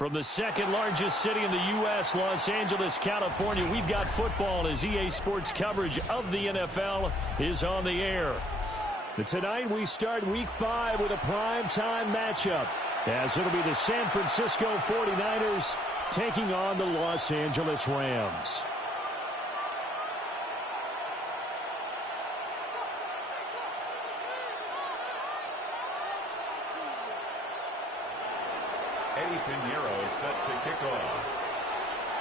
From the second largest city in the U.S., Los Angeles, California, we've got football as EA Sports coverage of the NFL is on the air. Tonight we start Week 5 with a primetime matchup, as it'll be the San Francisco 49ers taking on the Los Angeles Rams. Set to kick off.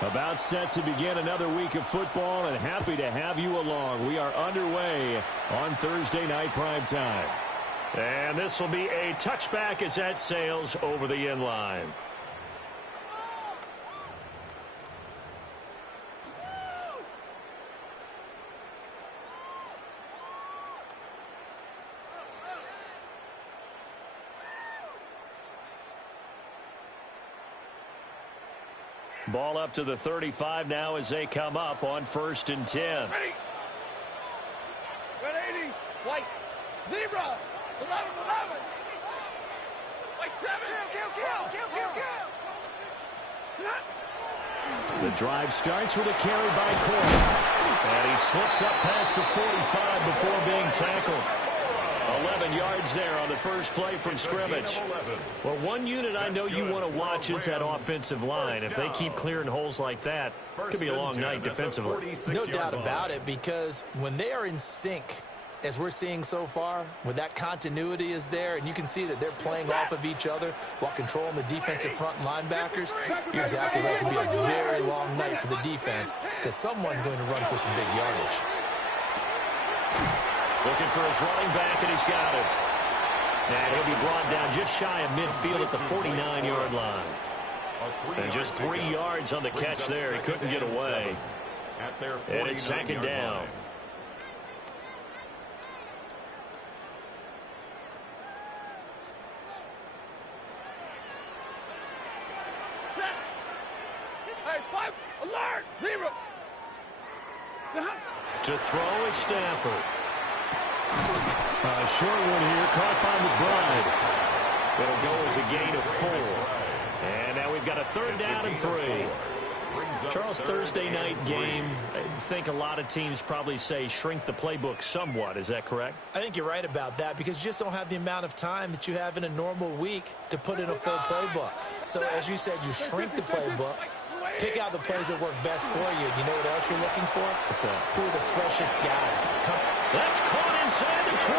About set to begin another week of football, and happy to have you along. We are underway on Thursday night primetime. And this will be a touchback as that sails over the end line. Ball up to the 35 now as they come up on 1st and 10. Ready. Red 80. White. Zebra. 11. White 7. The drive starts with a carry by Corey. And he slips up past the 45 before being tackled. 11 yards there on the first play from scrimmage. Well, one unit I know you want to watch is that offensive line. If they keep clearing holes like that, it could be a long night defensively. No doubt about it, because when they are in sync, as we're seeing so far, when that continuity is there, and you can see that they're playing off of each other while controlling the defensive front linebackers, you're exactly right. It could be a very long night for the defense, because someone's going to run for some big yardage. Looking for his running back, and he's got it. And he'll be brought down just shy of midfield at the 49-yard line. And just 3 yards on the catch there. He couldn't get away. And it's 2nd down. Hey, 5, alert! 0. To throw is Stafford. A short one here, caught by McBride. It'll go as a gain of 4. And now we've got a 3rd down and 3. Charles, Thursday night game, I think a lot of teams probably say shrink the playbook somewhat. Is that correct? I think you're right about that, because you just don't have the amount of time that you have in a normal week to put in a full playbook. So as you said, you shrink the playbook, pick out the plays that work best for you. You know what else you're looking for? What's that? Who are the freshest guys? That's caught inside the 20.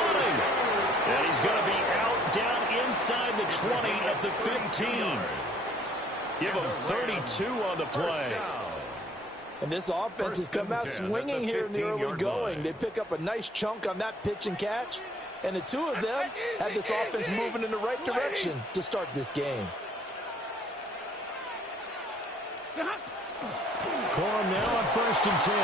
And he's going to be out down inside the 20 at the 15. Give him 32 on the play. And this offense has come out swinging here in the early going. They pick up a nice chunk on that pitch and catch. And the two of them have this offense moving in the right direction to start this game. Corum now on 1st and 10.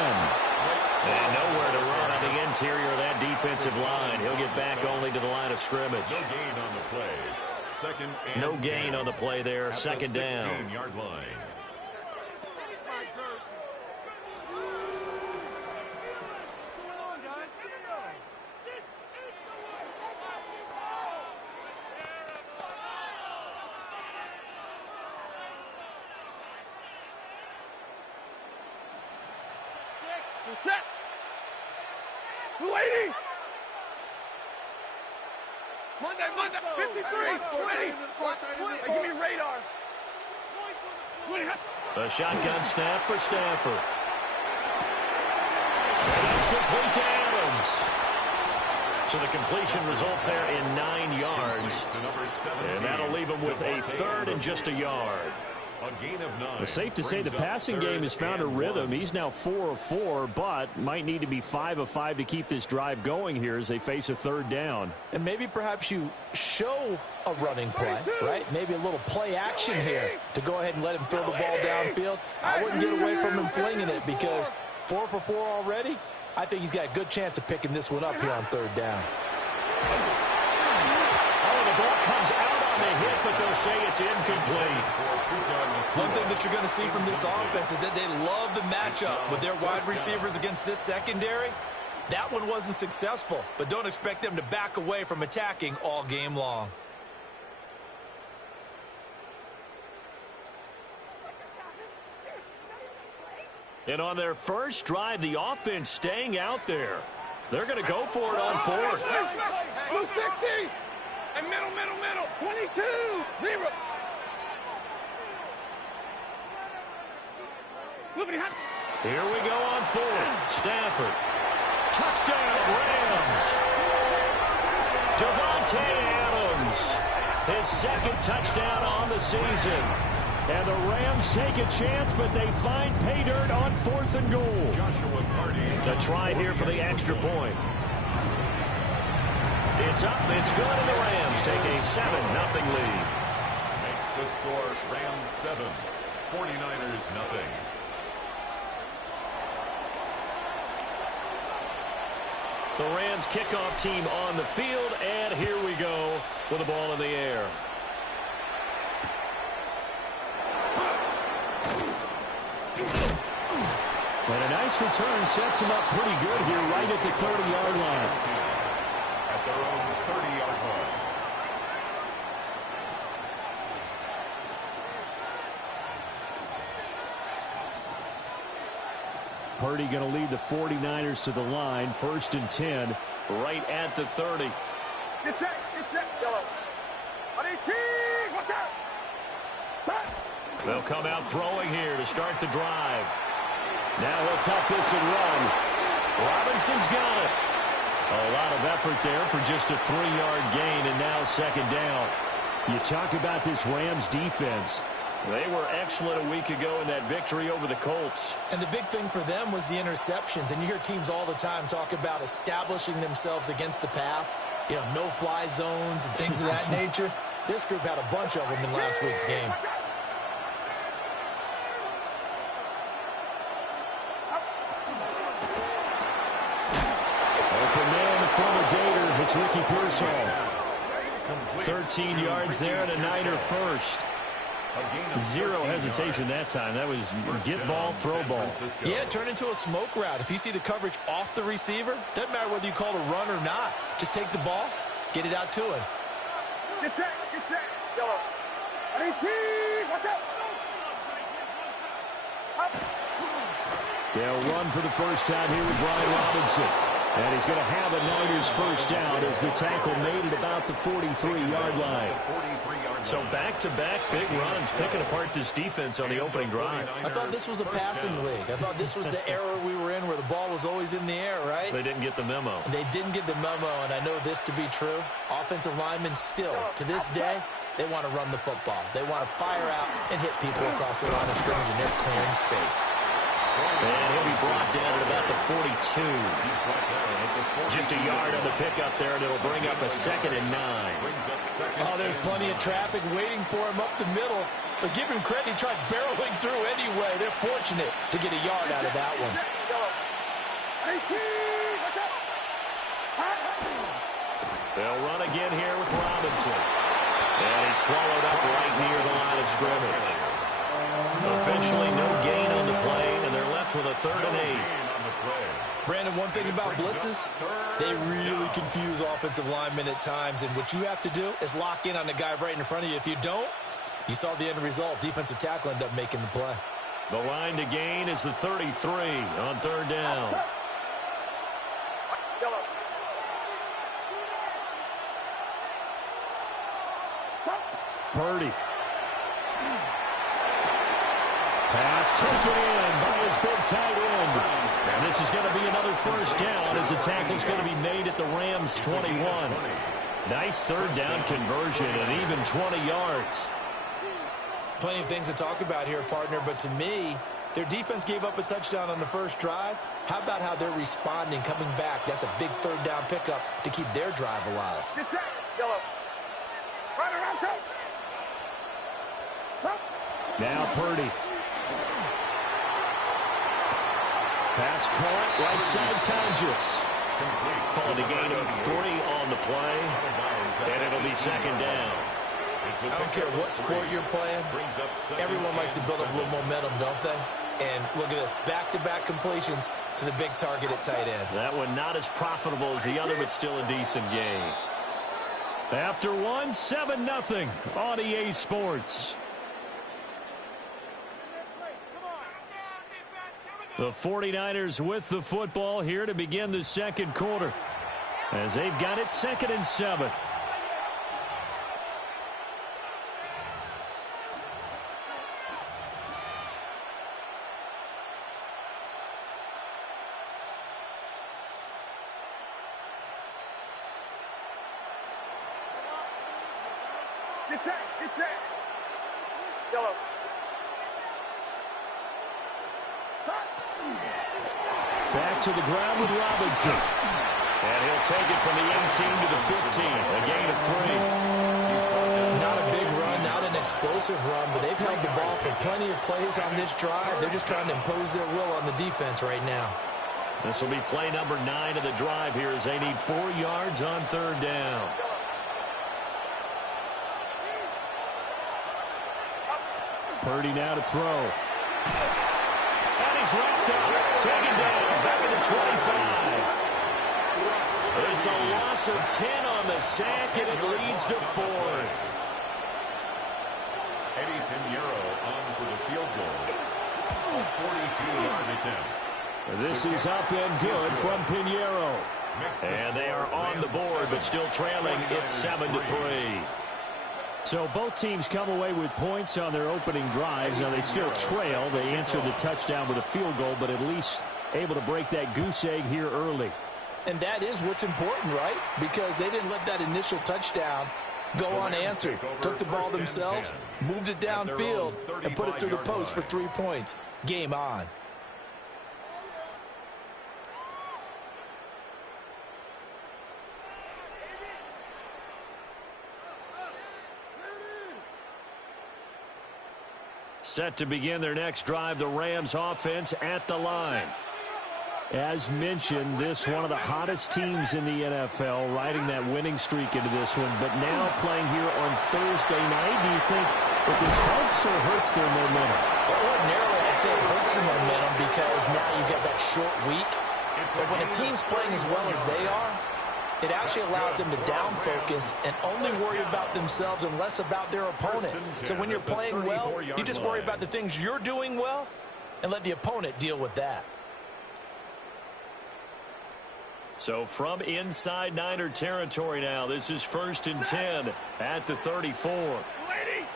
And nowhere to run on the interior of that defensive line. He'll get back only to the line of scrimmage. No gain on the play. Second and no gain on the play there. 2nd down. 16-yard line. Set. 280. Monday. 53. 20. Give me radar. A shotgun snap for Stafford. And that's complete to Adams. So the completion results there in 9 yards. And that'll leave him with a 3rd and just a yard. It's safe to say the passing game has found a rhythm. He's now 4 of 4, but might need to be 5 of 5 to keep this drive going here as they face a 3rd down. And maybe perhaps you show a running play, right? Maybe a little play action here to go ahead and let him throw the ball downfield. I wouldn't get away from him flinging it, because 4 for 4 already, I think he's got a good chance of picking this one up here on 3rd down. Oh, the ball comes out on the hit, but they'll say it's incomplete. One thing that you're going to see from this offense is that they love the matchup with their wide receivers against this secondary. That one wasn't successful, but don't expect them to back away from attacking all game long. And on their first drive, the offense staying out there. They're going to go for it on fourth. Blue 60. And middle. 22. 0. Here we go on fourth. Stafford. Touchdown, Rams. Devontae Adams. His second touchdown on the season. And the Rams take a chance, but they find pay dirt on 4th and goal. The try here for the extra point. It's up, it's good, and the Rams take a 7-0 lead. Makes the score Rams 7, 49ers nothing. The Rams kickoff team on the field, and here we go with the ball in the air. And a nice return sets him up pretty good here right at the 30-yard line. At their own 30-yard line. Purdy going to lead the 49ers to the line. 1st and 10, right at the 30. Get set. Yellow. Watch out. They'll come out throwing here to start the drive. Now he'll tuck this and run. Robinson's got it. A lot of effort there for just a 3-yard gain, and now 2nd down. You talk about this Rams defense. They were excellent a week ago in that victory over the Colts. And the big thing for them was the interceptions. And you hear teams all the time talk about establishing themselves against the pass. You know, no-fly zones and things of that nature. This group had a bunch of them in last week's game. Open man, the former Gator. It's Ricky Pearsall. 13 yards there and a Niner first. Zero hesitation that time. That was get ball, throw ball. Yeah, turn into a smoke route. If you see the coverage off the receiver, doesn't matter whether you call it a run or not. Just take the ball, get it out to him. Get set. Yellow. Watch out. They'll run for the first time here with Brian Robinson. And he's going to have a Niners first down as the tackle made it about the 43-yard line. So back-to-back big runs, picking apart this defense on the opening drive. I thought this was a passing league. I thought this was the era we were in where the ball was always in the air, right? They didn't get the memo. They didn't get the memo, and I know this to be true. Offensive linemen still, to this day, they want to run the football. They want to fire out and hit people across the line of scrimmage, and they're clearing space. And he'll be brought down at about the 42. Just a yard on the pickup there, and it'll bring up a 2nd and 9. Oh, there's plenty of traffic waiting for him up the middle. But give him credit, he tried barreling through anyway. They're fortunate to get a yard out of that one. They'll run again here with Robinson. And he's swallowed up right near the line of scrimmage. Officially no gain on the play, and they're left with a 3rd and 8. Brandon, one thing about blitzes, they really confuse offensive linemen at times, and what you have to do is lock in on the guy right in front of you. If you don't, you saw the end result. Defensive tackle ended up making the play. The line to gain is the 33 on 3rd down. Purdy. Pass taken in by his big tight end. And this is going to be another first down as the tackle's going to be made at the Rams' 21. Nice 3rd down conversion and even 20 yards. Plenty of things to talk about here, partner, but to me, their defense gave up a touchdown on the first drive. How about how they're responding, coming back? That's a big 3rd down pickup to keep their drive alive. Get set. Yellow. Run around, so. Now Purdy. Pass caught, right side Tonjes. Calling a gain of 3 on the play, and it'll be 2nd down. I don't care what sport you're playing, everyone likes to build up a little momentum, don't they? And look at this, back-to-back completions to the big target at tight end. That one not as profitable as the other, but still a decent gain. After one, 7-0 on EA Sports. The 49ers with the football here to begin the second quarter, as they've got it 2nd and 7. Get set. Yellow. Back to the ground with Robinson. And he'll take it from the 18 to the 15. A gain of 3. Not a big run, not an explosive run, but they've held the ball for plenty of plays on this drive. They're just trying to impose their will on the defense right now. This will be play number 9 of the drive here as they need 4 yards on 3rd down. Purdy now to throw. And he's wrapped up. Taken down. Back at the 25. It's a loss of 10 on the sack, and it leads to 4th. Eddie Pinheiro on for the field goal. A 42-yard attempt. This is up and good from Pinheiro. And they are on the board, but still trailing. It's 7-3. So both teams come away with points on their opening drives. Now they still trail. They answer the touchdown with a field goal, but at least able to break that goose egg here early. And that is what's important, right? Because they didn't let that initial touchdown go unanswered. Took the ball themselves, moved it downfield, and put it through the post for 3 points. Game on. Set to begin their next drive, the Rams offense at the line. As mentioned, this one of the hottest teams in the NFL, riding that winning streak into this one, but now playing here on Thursday night. Do you think that this helps or hurts their momentum? Well, ordinarily, I'd say it hurts the momentum because now you get that short week. But when a team's playing as well as they are, it actually allows them to down focus and only worry about themselves and less about their opponent. So when you're playing well, you just worry about the things you're doing well and let the opponent deal with that. So from inside Niner territory now, this is 1st and 10 at the 34. 280.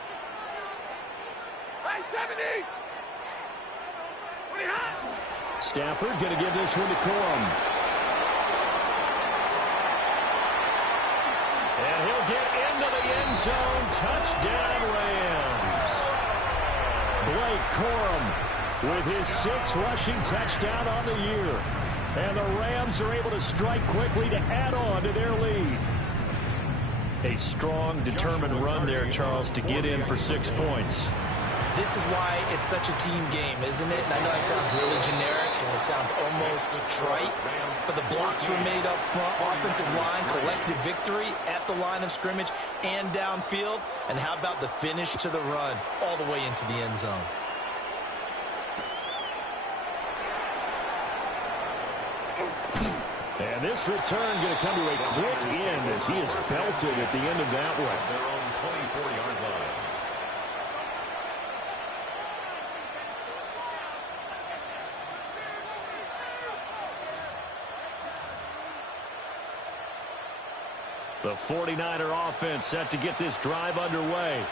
970. Pretty hot. Stafford going to give this one to Corum. And he'll get into the end zone. Touchdown, Rams. Blake Corum with his 6th rushing touchdown on the year. And the Rams are able to strike quickly to add on to their lead. A strong, determined run there, Charles, to get in for 6 points. This is why it's such a team game, isn't it? And I know it sounds really generic and it sounds almost trite, but the blocks were made up front, offensive line, collective victory at the line of scrimmage and downfield. And how about the finish to the run all the way into the end zone? And this return going to come to a quick end as he is belted at the end of that one. Their own 24-yard line. The 49er offense set to get this drive underway.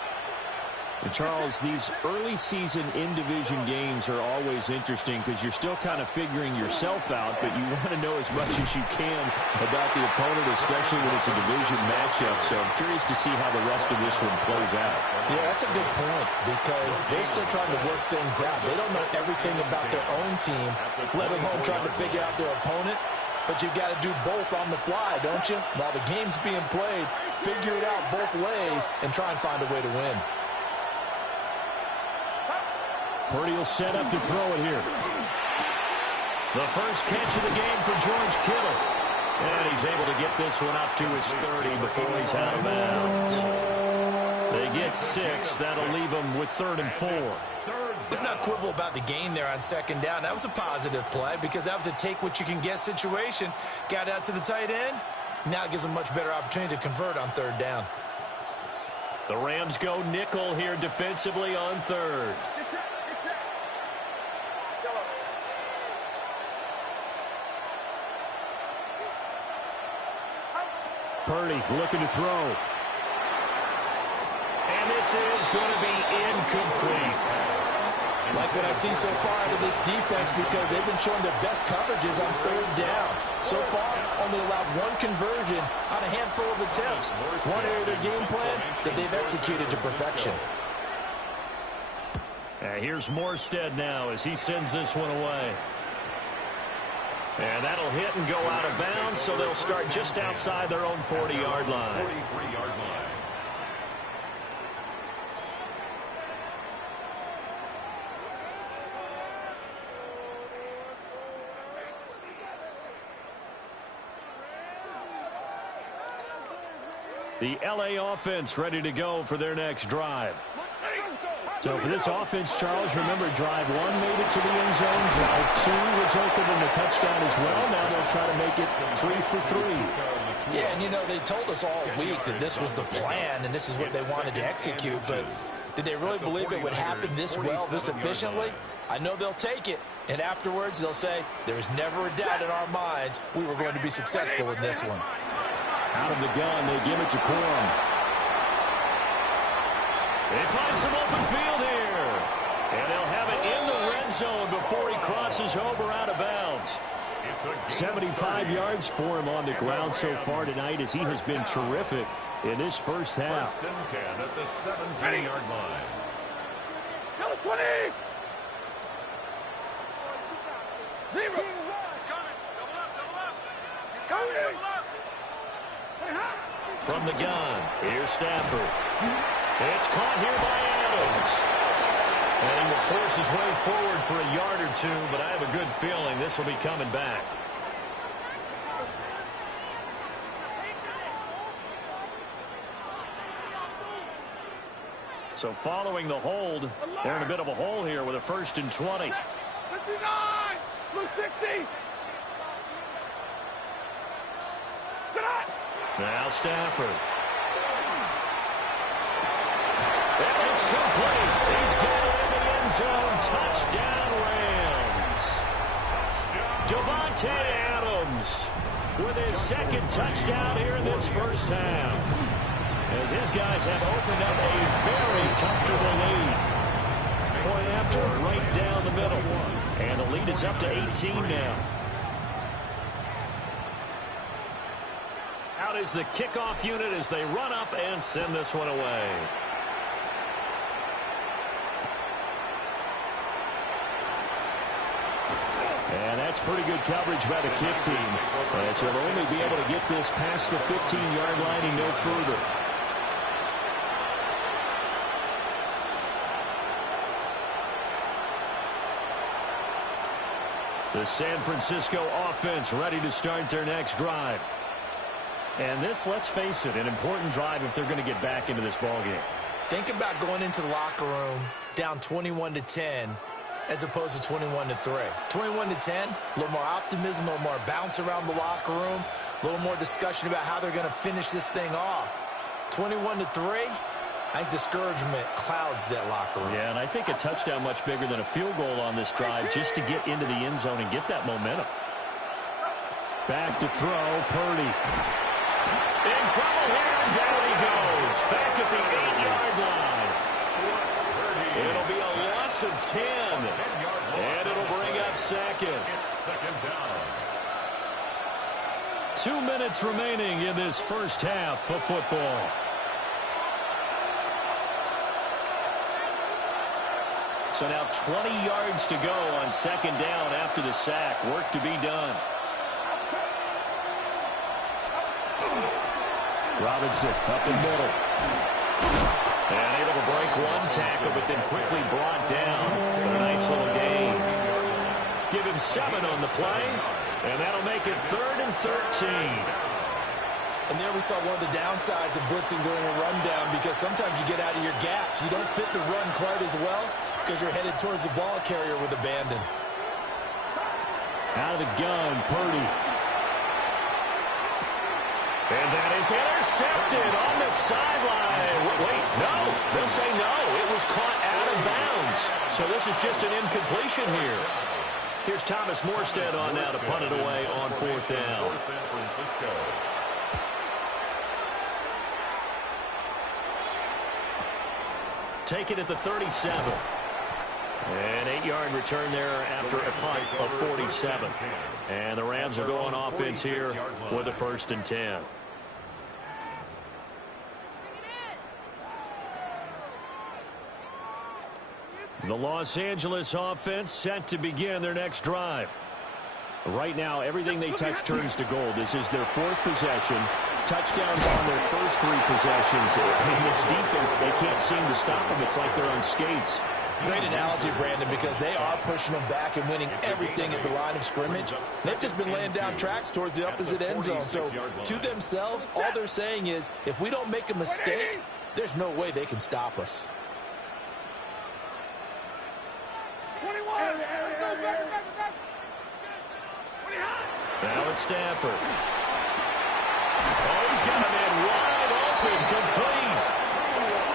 And Charles, these early season in-division games are always interesting because you're still kind of figuring yourself out, but you want to know as much as you can about the opponent, especially when it's a division matchup. So I'm curious to see how the rest of this one plays out. Yeah, that's a good point because they're still trying to work things out. They don't know everything about their own team, let alone trying to figure out their opponent. But you've got to do both on the fly, don't you? While the game's being played, figure it out both ways and try and find a way to win. Purdy will set up to throw it here. The first catch of the game for George Kittle. And he's able to get this one up to his 30 before he's out of bounds. They get 6. That'll leave them with 3rd and 4. Let's not quibble about the gain there on 2nd down. That was a positive play because that was a take-what-you-can-get situation. Got out to the tight end. Now it gives them a much better opportunity to convert on 3rd down. The Rams go nickel here defensively on 3rd. Purdy looking to throw. And this is going to be incomplete. Like what I see so far out of this defense, because they've been showing their best coverages on third down. So far, only allowed one conversion on a handful of attempts. One area of their game plan that they've executed to perfection. Here's Morstead now as he sends this one away. And that'll hit and go out of bounds, so they'll start just outside their own 40-yard line. 43-yard line. The LA offense ready to go for their next drive. So for this offense, Charles, remember, drive one made it to the end zone. Drive two resulted in a touchdown as well. Now they'll try to make it 3 for 3. Yeah, and you know, they told us all week that this was the plan and this is what they wanted to execute, but did they really believe it would happen this well, this efficiently? I know they'll take it, and afterwards they'll say, there's never a doubt in our minds we were going to be successful in this one. Out of the gun, they give it to Corum. They find some open field here. And they'll have it in the red zone before he crosses over out of bounds. 75 yards for him on the ground so far tonight as he has been terrific in this first half. First and 10 at the 17-yard line. Number 20. Zero. From the gun, here's Stafford. It's caught here by Adams. And he will force his way forward for a yard or two, but I have a good feeling this will be coming back. So following the hold, they're in a bit of a hole here with a 1st and 20. 59. Blue 60. Now Stafford. And it's complete. He's got it in the end zone. Touchdown Rams. Davante Adams with his 2nd touchdown here in this first half. As his guys have opened up a very comfortable lead. Point after, right down the middle. And the lead is up to 18 now. Out is the kickoff unit as they run up and send this one away. And that's pretty good coverage by the kick team. As he'll only be able to get this past the 15-yard line and no further. The San Francisco offense ready to start their next drive. And this, let's face it, an important drive if they're going to get back into this ballgame. Think about going into the locker room down 21-10 as opposed to 21-3. 21-10, a little more optimism, a little more bounce around the locker room, a little more discussion about how they're going to finish this thing off. 21-3, I think discouragement clouds that locker room. Yeah, and I think a touchdown much bigger than a field goal on this drive just to get into the end zone and get that momentum. Back to throw, Purdy. In trouble here, and down he goes. Back at the 8-yard line. It'll be a loss of 10. And it'll bring up 2nd. 2 minutes remaining in this first half of football. So now 20 yards to go on 2nd down after the sack. Work to be done. Robinson up the middle. And able to break one tackle, but then quickly brought down for a nice little gain. Give him 7 on the play, and that'll make it 3rd and 13. And there we saw one of the downsides of blitzing during a rundown, because sometimes you get out of your gaps. You don't fit the run quite as well because you're headed towards the ball carrier with abandon. Out of the gun, Purdy. And that is intercepted on the sideline. Wait, no. They'll say no. It was caught out of bounds. So this is just an incompletion here. Here's Thomas Morstead on now to punt it away on 4th down. take it at the 37. An 8-yard return there after a punt of 47. And the Rams will go on offense here with a 1st and 10. The Los Angeles offense set to begin their next drive. Right now, everything they touch turns to gold. This is their 4th possession. Touchdowns on their first 3 possessions. I mean, this defense, they can't seem to stop them. It's like they're on skates. Great analogy, Brandon, because they are pushing them back and winning everything at the line of scrimmage. They've just been laying down tracks towards the opposite end zone. So to themselves, all they're saying is, if we don't make a mistake, there's no way they can stop us. 21. Now it's Stafford. Oh, he's got a man wide open, complete.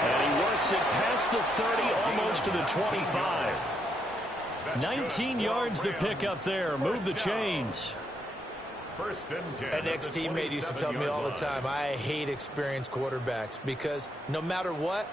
And he works it past the 30, almost to the 25. 19 yards to pick up there. Move the chains. 1st and 10. An ex-teammate used to tell me all the time, I hate experienced quarterbacks because no matter what,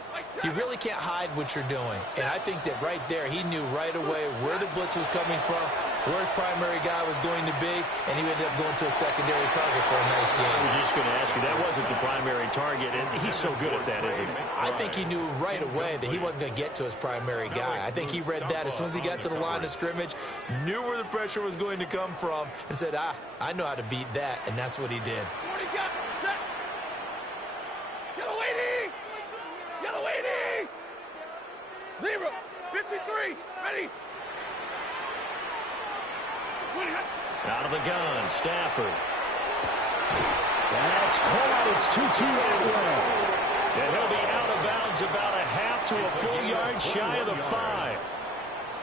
you really can't hide what you're doing. And I think that right there, he knew right away where the blitz was coming from, where his primary guy was going to be, and he ended up going to a secondary target for a nice game. I was just going to ask you, that wasn't the primary target, and he's so good at that, isn't he? I think he knew right away that he wasn't going to get to his primary guy. I think he read that as soon as he got to the line of scrimmage, knew where the pressure was going to come from, and said, I know how to beat that, and that's what he did. Yellow 80! Yellow 80! 0, 53, ready! Out of the gun, Stafford. That's caught. It's 2-2 that way. And he'll be out of bounds about a half to a full yard shy of the 5.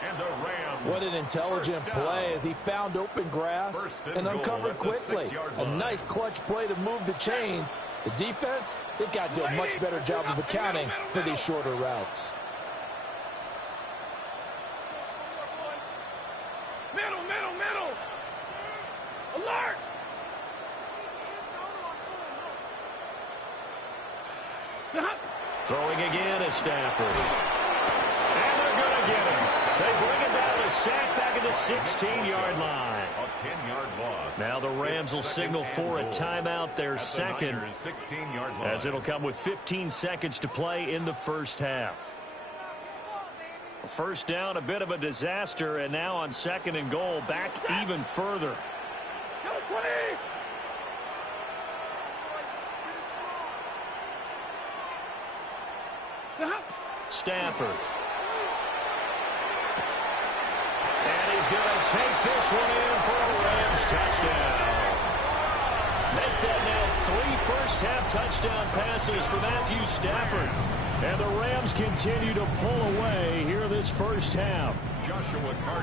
And the Rams. What an intelligent play as he found open grass and uncovered quickly. A nice clutch play to move the chains. The defense, they've got to do a much better job of accounting for these shorter routes. Middle! Alert! Throwing again is Stafford. And they're going to get him. They bring it down to sack back at the 16-yard line. A 10-yard loss. Now the Rams will signal for a timeout, their second, 16-yard loss. as it'll come with 15 seconds to play in the first half. First down, a bit of a disaster, and now on 2nd and goal, back even further. Yellow 20! Stafford. And he's going to take this one in for a Rams touchdown. Make that now 3 first-half touchdown passes for Matthew Stafford. And the Rams continue to pull away here this first half.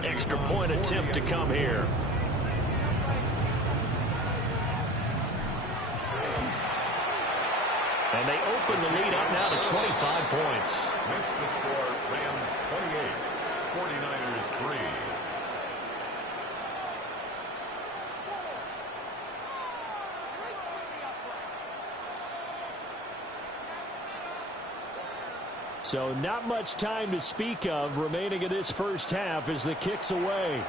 Extra point attempt to come here. And they open the lead up now to 25 points. Makes the score Rams 28, 49ers 3. So not much time to speak of remaining in this first half as the kick's away.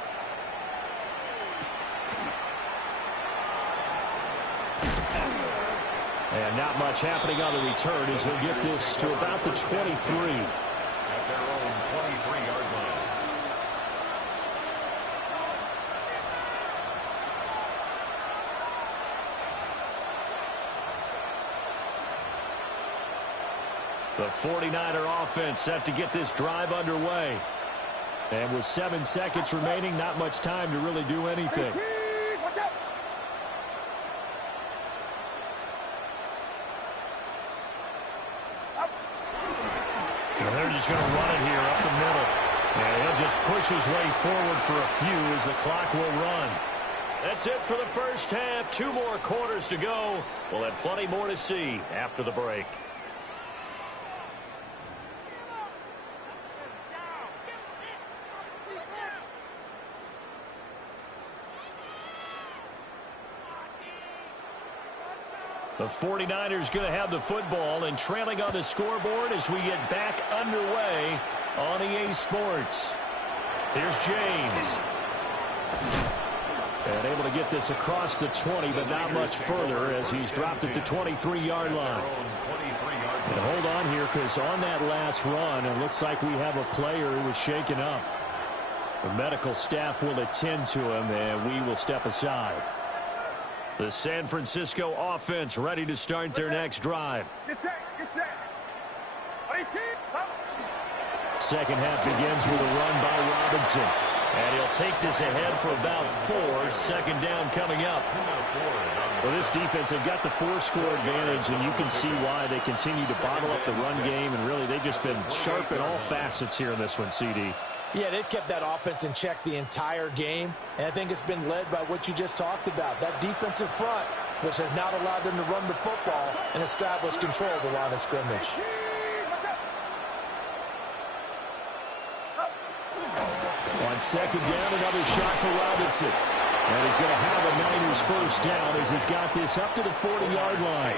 And not much happening on the return as he'll get this to about the 23. At their own 23-yard line. The 49er offense set to get this drive underway. And with 7 seconds remaining, not much time to really do anything. Watch out! And they're just going to run it here up the middle. And he'll just push his way forward for a few as the clock will run. That's it for the first half. 2 more quarters to go. We'll have plenty more to see after the break. The 49ers going to have the football and trailing on the scoreboard as we get back underway on EA Sports. Here's James. And able to get this across the 20, but not much further as he's dropped at the 23-yard line. And hold on here, because on that last run, it looks like we have a player who was shaken up. The medical staff will attend to him, and we will step aside. The San Francisco offense ready to start their next drive. Get set. Second half begins with a run by Robinson. And he'll take this ahead for about 4. Second down coming up. Well, this defense, they've got the 4-score advantage, and you can see why they continue to bottle up the run game. And really, they've just been sharp in all facets here in this one, CD. Yeah, they've kept that offense in check the entire game, and I think it's been led by what you just talked about, that defensive front, which has not allowed them to run the football and establish control of the line of scrimmage. On second down, another shot for Robinson. And he's going to have a Niners first down as he's got this up to the 40-yard line.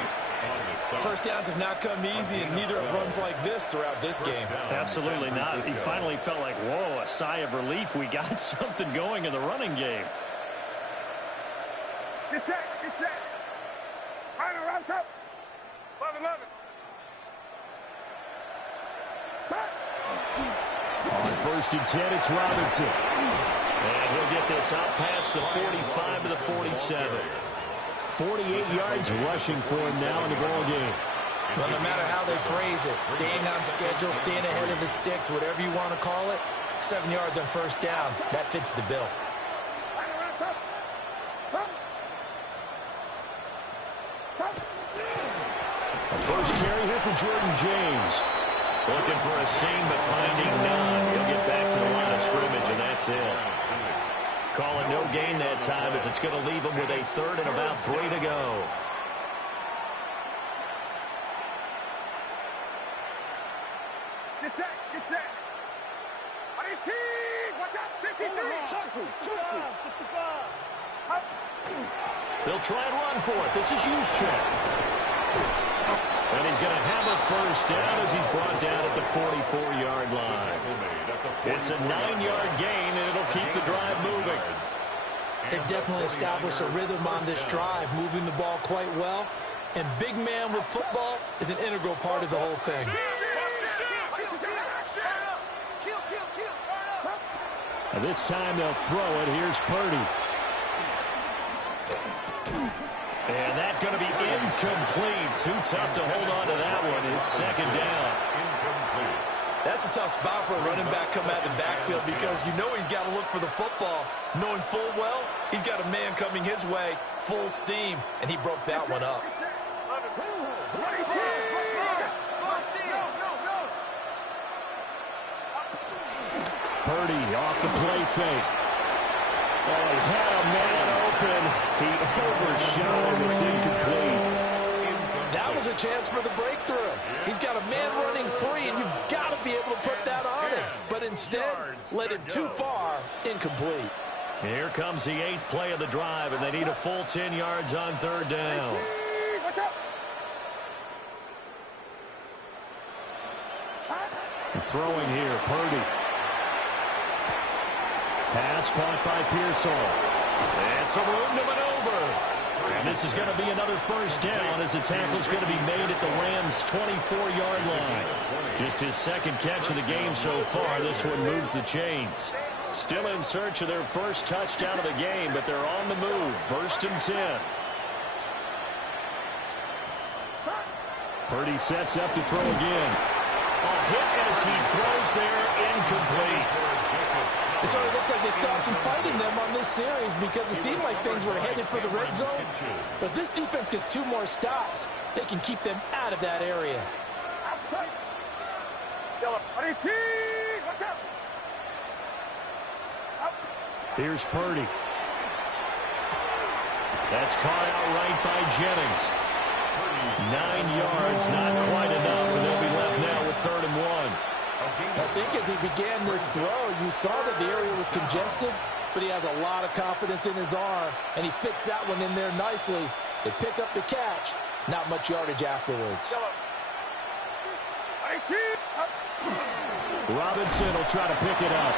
First downs have not come easy, and neither have runs like this throughout this game. Absolutely not. He finally felt like, whoa, a sigh of relief. We got something going in the running game. Get set. Final rounds up. 11. On first and 10, it's Robinson. And he'll get this out past the 45 to the 47. 48 yards rushing for him now in the ball game. Well, no matter how they phrase it, staying on schedule, staying ahead of the sticks, whatever you want to call it, 7 yards on first down, that fits the bill. A first carry here for Jordan James. Looking for a seam, but finding none. He'll get back to the line of scrimmage, and that's it. Calling no gain that time as it's going to leave him with a third and about 3 to go. Get set. Watch out. 53. 65. They'll try and run for it. This is Juszczyk. And he's going to have a first down as he's brought down at the 44-yard line. It's a 9-yard gain, and it'll keep the drive moving. They've definitely established a rhythm on this drive, moving the ball quite well. And big man with football is an integral part of the whole thing. Now this time they'll throw it. Here's Purdy. And that's going to be incomplete. Too tough to hold on to that one. It's second down. That's a tough spot for a running back coming out of the backfield because you know he's got to look for the football, knowing full well he's got a man coming his way, full steam, and he broke that one up. Purdy off the play fake. Oh, he had a man open. He overshot him. It's incomplete. That was a chance for the breakthrough. He's got a man running free, and you've got to be able to put that on him. But instead, led it too far, incomplete. Here comes the 8th play of the drive, and they need a full 10 yards on third down. Watch out. And throwing here, Purdy. Pass caught by Pearsall. And some room to maneuver. And this is going to be another first down as the tackle is going to be made at the Rams' 24-yard line. Just his second catch of the game so far. This one moves the chains. Still in search of their first touchdown of the game, but they're on the move. First and 10. Purdy sets up to throw again. A hit as he throws there, incomplete. It sort of looks like they stopped some fighting them on this series because it seemed like things were headed for the red zone. But if this defense gets 2 more stops, they can keep them out of that area. Outside. Watch out. Here's Purdy. That's caught out right by Jennings. 9 yards, not quite enough, and they'll be left now with 3rd and 1. I think as he began this throw, you saw that the area was congested, but he has a lot of confidence in his arm, and he fits that one in there nicely. They pick up the catch, Not much yardage afterwards. Robinson will try to pick it up.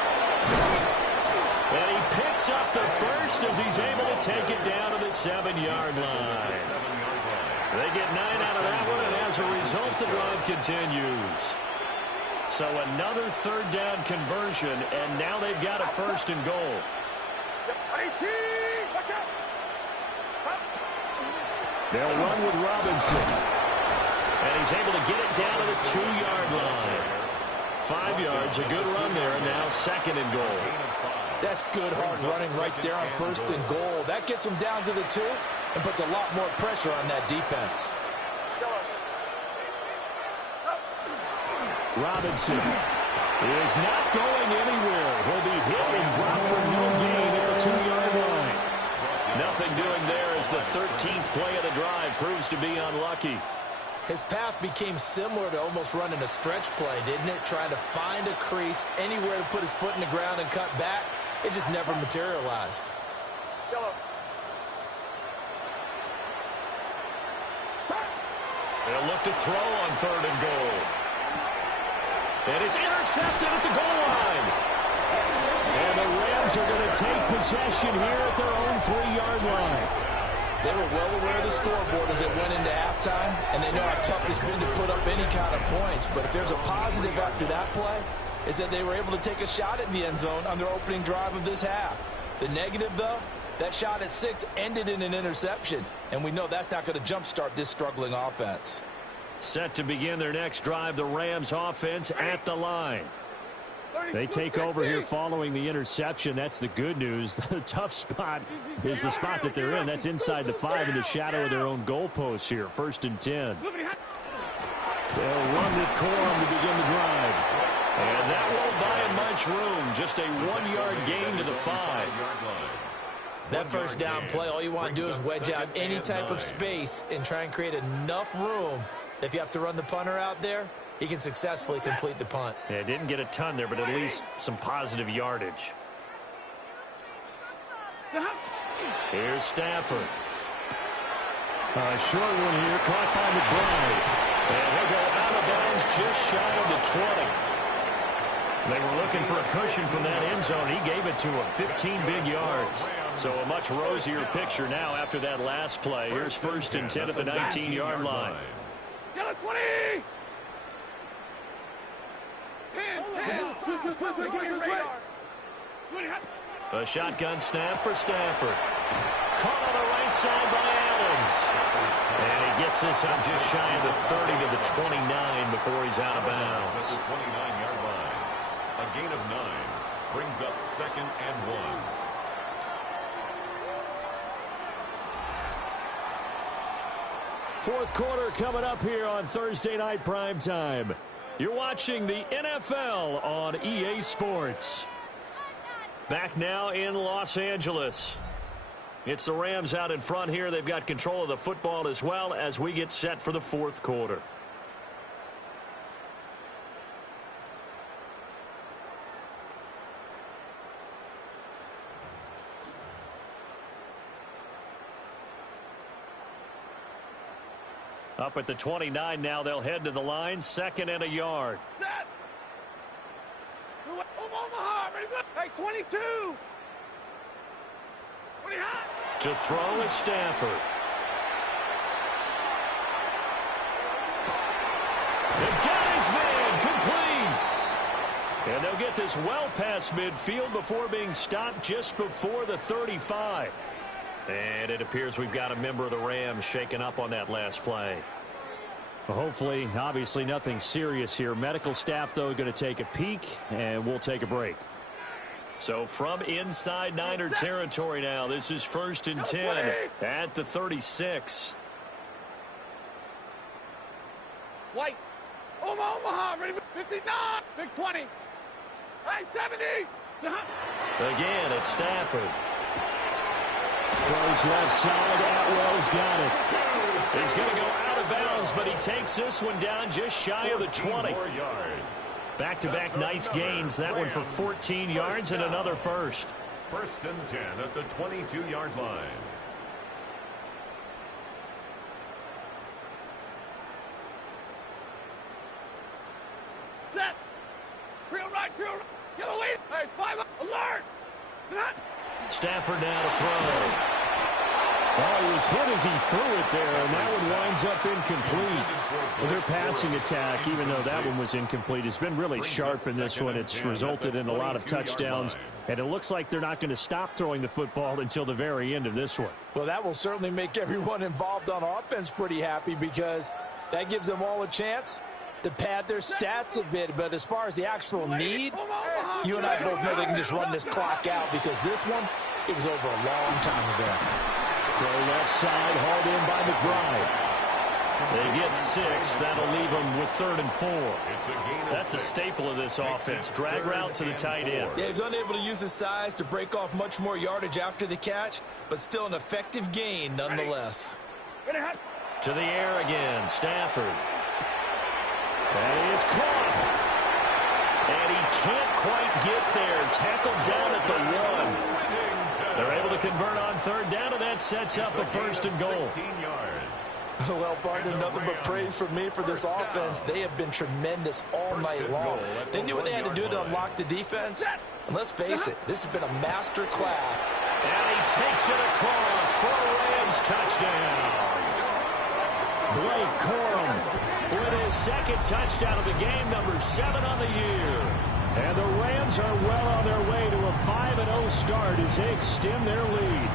And he picks up the first as he's able to take it down to the 7-yard line. They get 9 out of that one, and as a result, the drive continues. So another third down conversion, and now they've got a first and goal. They'll run with Robinson. And he's able to get it down to the 2-yard line. 5 yards, a good run there, and now second and goal. That's good hard running right there on first and goal. That gets them down to the 2 and puts a lot more pressure on that defense. Robinson is not going anywhere. He'll be hit and dropped for no gain at the 2-yard line. Nothing doing there as the 13th play of the drive proves to be unlucky. His path became similar to almost running a stretch play, didn't it? Trying to find a crease, anywhere to put his foot in the ground and cut back. It just never materialized. They'll look to throw on third and goal. And it's intercepted at the goal line. And the Rams are going to take possession here at their own 3-yard line. They were well aware of the scoreboard as it went into halftime, and they know how tough it's been to put up any kind of points. But if there's a positive after that play, is that they were able to take a shot at the end zone on their opening drive of this half. The negative, though, that shot at 6 ended in an interception, and we know that's not going to jumpstart this struggling offense. Set to begin their next drive, the Rams offense at the line. They take over here following the interception. That's the good news. The tough spot is the spot that they're in. That's inside the 5 in the shadow of their own goalpost here. 1st and 10. They'll run with Corum to begin the drive. And that won't buy him much room. Just a 1-yard gain to the 5. That first down play, all you want to do is wedge out any type of space and try and create enough room. If you have to run the punter out there, he can successfully complete the punt. Yeah, didn't get a ton there, but at least some positive yardage. Here's Stafford. A short one here, caught by McBride. And he'll go out of bounds just shy of the 20. They were looking for a cushion from that end zone. He gave it to him, 15 big yards. So a much rosier picture now after that last play. Here's 1st and 10 at the 19-yard line. 20! 10! A shotgun snap for Stafford. Caught on the right side by Adams. And he gets this up just shy of the 30 to the 29 before he's out of bounds. At the 29-yard line. A gain of 9 brings up 2nd and 1. Fourth quarter coming up here on Thursday Night Primetime. You're watching the NFL on EA Sports. Back now in Los Angeles. It's the Rams out in front here. They've got control of the football as well as we get set for the fourth quarter. Up at the 29 now, they'll head to the line. 2nd and a yard. Set! Omaha, ready? Hey, 22! What to throw is Stafford. They got his man complete. And they'll get this well past midfield before being stopped just before the 35. And it appears we've got a member of the Rams shaken up on that last play. Well, hopefully, obviously nothing serious here. Medical staff, though, going to take a peek, and we'll take a break. So from inside Niner territory now, this is 1st and 10 at the 36. White. Omaha, ready? 59. Big 20. Hey, 70. Again, it's Stafford. Throws left side. Atwell's got it. He's going to go out of bounds, but he takes this one down just shy of the 20. Back-to-back nice gains. That one for 14 yards and another first. 1st and 10 at the 22-yard line. Get a lead. Hey, 5 alert. Stafford now to throw. Oh, he was hit as he threw it there, and that one winds up incomplete. Well, their passing attack, even though that one was incomplete, has been really sharp in this one. It's resulted in a lot of touchdowns, and it looks like they're not going to stop throwing the football until the very end of this one. Well, that will certainly make everyone involved on offense pretty happy because that gives them all a chance to pad their stats a bit. But as far as the actual need, you and I both know they can just run this clock out because this one, it was over a long time ago. Throw left side, hauled in by McBride. They get 6. That'll leave them with 3rd and 4. That's a staple of this offense. Drag route to the tight end. Yeah, he's unable to use his size to break off much more yardage after the catch, but still an effective gain nonetheless. To the air again, Stafford. That is caught. And he can't quite get there. Tackled down at the 1. They're able to convert on 3rd down, and that sets up a 1st and goal. Well, partner, nothing but praise from me for this offense. They have been tremendous all night long. They knew what they had to do to unlock the defense. And let's face it, this has been a master class. And he takes it across for a Rams touchdown. Blake Corum with his 2nd touchdown of the game, number 7 on the year. And the Rams are well on their way to a 5-0 start as they extend their lead.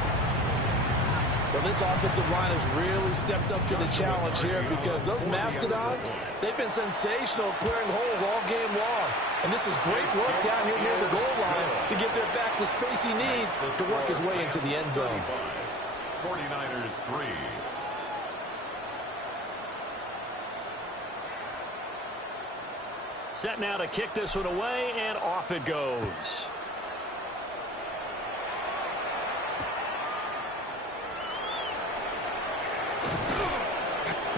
Well, this offensive line has really stepped up to the challenge here because those Mastodons, they've been sensational clearing holes all game long. And this is great work down here near the goal line to give their back the space he needs to work his way into the end zone. 49ers 3. Set now to kick this one away, and off it goes.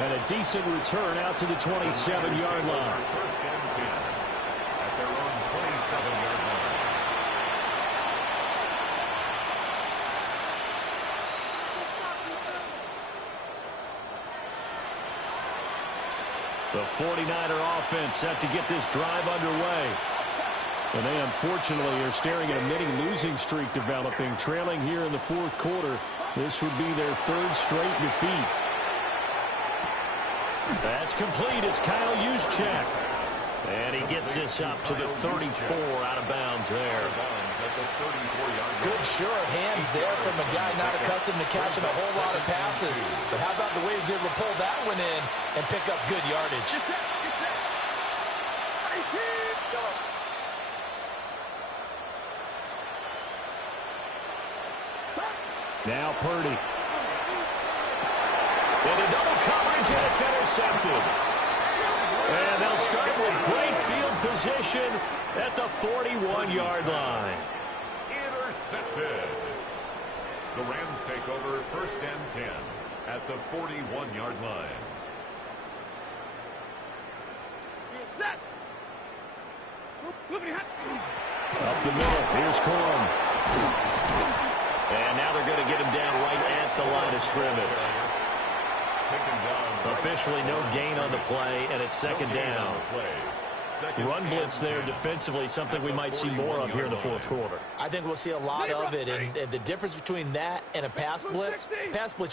And a decent return out to the 27-yard line. 1st and 10 at their own 27-yard line. The 49er offense set to get this drive underway. And they unfortunately are staring at a mini losing streak developing, trailing here in the 4th quarter. This would be their 3rd straight defeat. That's complete. It's Kyle Juszczyk. And he gets this up to the 34 out of bounds there. Good sure hands there from a guy not accustomed to catching a whole lot of passes. But how about the way he's able to pull that one in and pick up good yardage? Now Purdy. Into double coverage, and it's intercepted. And they'll start with great field position at the 41-yard line. Intercepted. The Rams take over 1st and 10 at the 41-yard line. Up the middle, here's Corum. And now they're going to get him down right at the line of scrimmage. Officially no gain on the play, and it's 2nd down. Run blitz there defensively, something we might see more of here in the 4th quarter. I think we'll see a lot of it, and the difference between that and a pass blitz,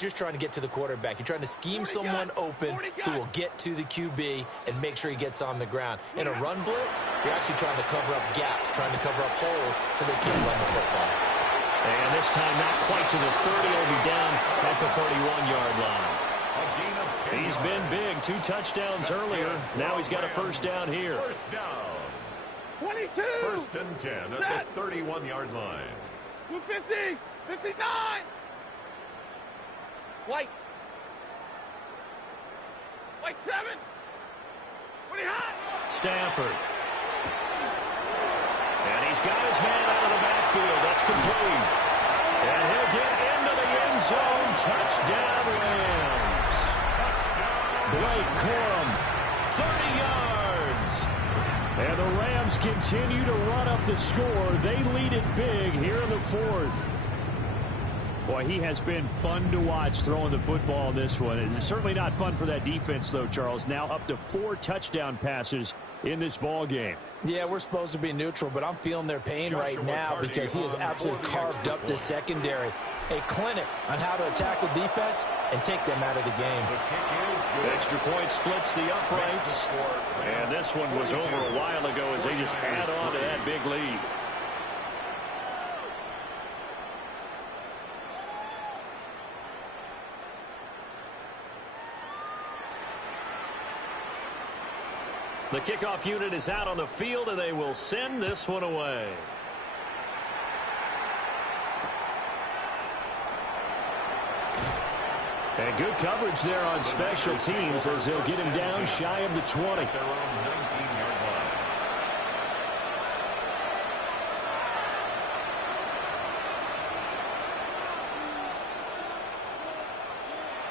you're trying to get to the quarterback. You're trying to scheme someone open who will get to the QB and make sure he gets on the ground. In a run blitz, you're actually trying to cover up gaps, trying to cover up holes so they can't run the football. And this time not quite to the 30, will be down at the 31-yard line. He's been big. 2 touchdowns earlier. Now he's got a 1st down here. 1st down. 22. 1st and 10 at the 31-yard line. 250. 59. White. White 7. Pretty hot. Stafford. And he's got his man out of the backfield. That's complete. And he'll get into the end zone. Touchdown, Rams. Blake Corum, 30 yards. And the Rams continue to run up the score. They lead it big here in the 4th. Boy, he has been fun to watch throwing the football in this one. It's certainly not fun for that defense, though, Charles. Now up to 4 touchdown passes in this ball game. Yeah, we're supposed to be neutral, but I'm feeling their pain right now because he has absolutely carved up this secondary. A clinic on how to attack the defense and take them out of the game. The extra point splits the uprights. And this one was over a while ago as they just add on to that big lead. The kickoff unit is out on the field, and they will send this one away. And good coverage there on special teams as they'll get him down shy of the 20.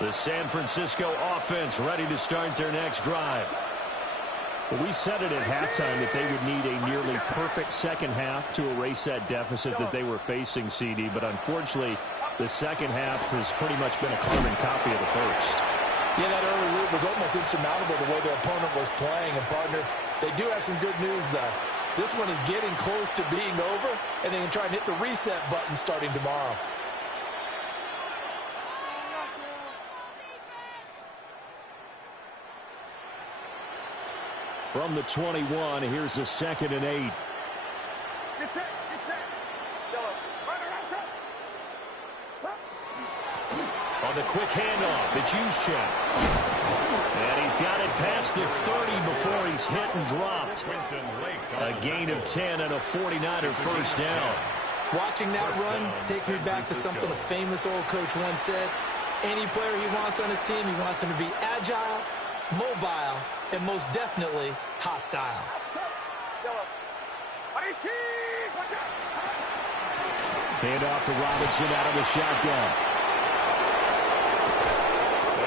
The San Francisco offense ready to start their next drive. Well, we said it at halftime that they would need a nearly perfect second half to erase that deficit that they were facing, CD. But unfortunately, the second half has pretty much been a carbon copy of the first. Yeah, that early lead was almost insurmountable the way their opponent was playing. And, partner, they do have some good news, though. This one is getting close to being over, and they can try and hit the reset button starting tomorrow. From the 21, here's a 2nd and 8. Get set. Yellow. On the quick handoff, it's Juszczyk. And he's got it past the 30 before he's hit and dropped. A gain of 10 and a 49er first down. Watching that run takes me back to something a famous old coach once said. Any player he wants on his team, he wants him to be agile, mobile, and most definitely hostile. Hand off to Robinson out of the shotgun.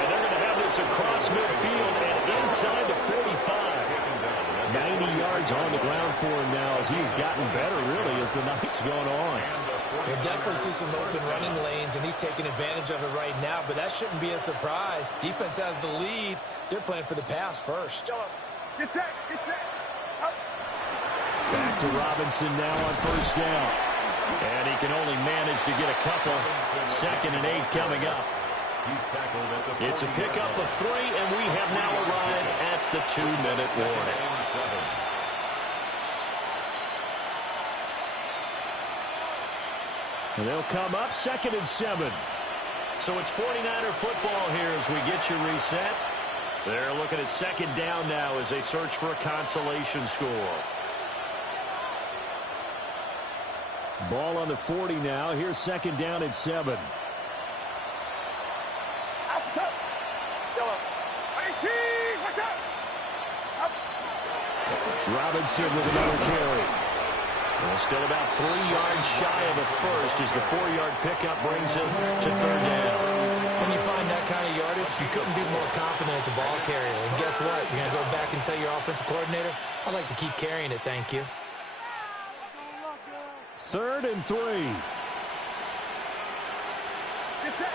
And they're going to have this across midfield and inside the 45. 90 yards on the ground for him now as he's gotten better, really, as the night's going on. You'll definitely see some open running lanes, and he's taking advantage of it right now, but that shouldn't be a surprise. Defense has the lead. They're playing for the pass first. Get set. Back to Robinson now on first down. And he can only manage to get a couple. 2nd and 8 coming up. It's a pickup of 3, and we have now arrived at the 2-minute warning. And they'll come up 2nd and 7. So it's 49er football here as we get you reset. They're looking at 2nd down now as they search for a consolation score. Ball on the 40 now. Here's 2nd down at 7. Robinson with another carry. Well, still about 3 yards shy of the first as the 4-yard pickup brings him to 3rd down. When you find that kind of yardage, you couldn't be more confident as a ball carrier. And guess what? You're going to go back and tell your offensive coordinator, I'd like to keep carrying it, thank you. 3rd and 3. Get set.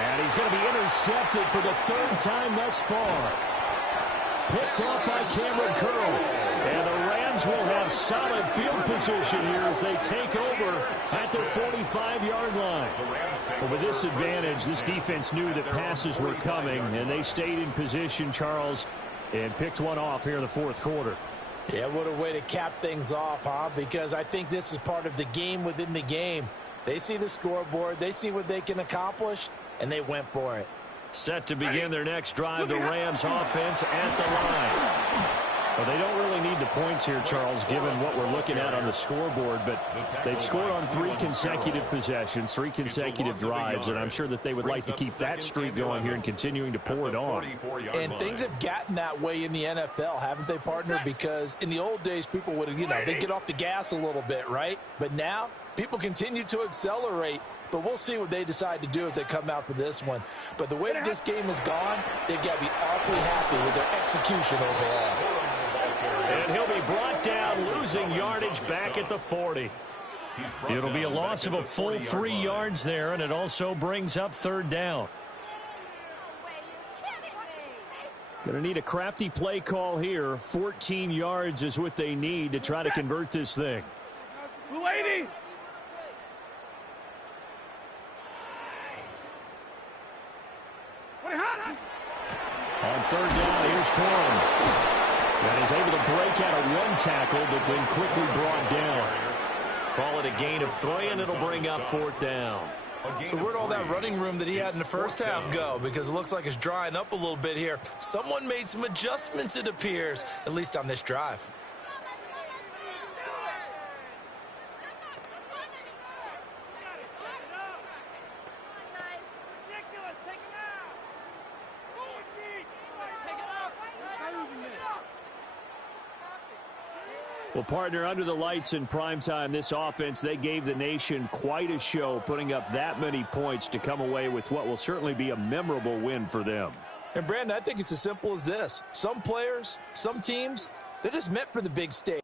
And he's going to be intercepted for the 3rd time thus far. Picked off by Cameron Curl. And the Rams will have solid field position here as they take over at their 45-yard line. But with this advantage, this defense knew that passes were coming, and they stayed in position, Charles, and picked one off here in the 4th quarter. Yeah, what a way to cap things off, huh? Because I think this is part of the game within the game. They see the scoreboard, they see what they can accomplish, and they went for it. Set to begin their next drive, the Rams offense at the line. Well, they don't really need the points here, Charles, given what we're looking at on the scoreboard, but they've scored on 3 consecutive possessions, 3 consecutive drives, and I'm sure that they would like to keep that streak going here and continuing to pour it on. And things have gotten that way in the NFL, haven't they, partner? Because in the old days, people would, they'd get off the gas a little bit, right? But now, people continue to accelerate, but we'll see what they decide to do as they come out for this one. But the way that this game has gone, they've got to be awfully happy with their execution overall. And he'll be brought down, losing yardage back at the 40. It'll be a loss of a full 3 yards there, and it also brings up 3rd down. Going to need a crafty play call here. 14 yards is what they need to try to convert this thing. Ladies! On 3rd down, here's Corum. And is able to break out of 1 tackle, but then quickly brought down. Call it a gain of 3, and it'll bring up 4th down. So where'd all that running room that he had in the first half go? Because it looks like it's drying up a little bit here. Someone made some adjustments, it appears, at least on this drive. Well, partner, under the lights in primetime, this offense, they gave the nation quite a show, putting up that many points to come away with what will certainly be a memorable win for them. And, Brandon, I think it's as simple as this. Some players, some teams, they're just meant for the big stage.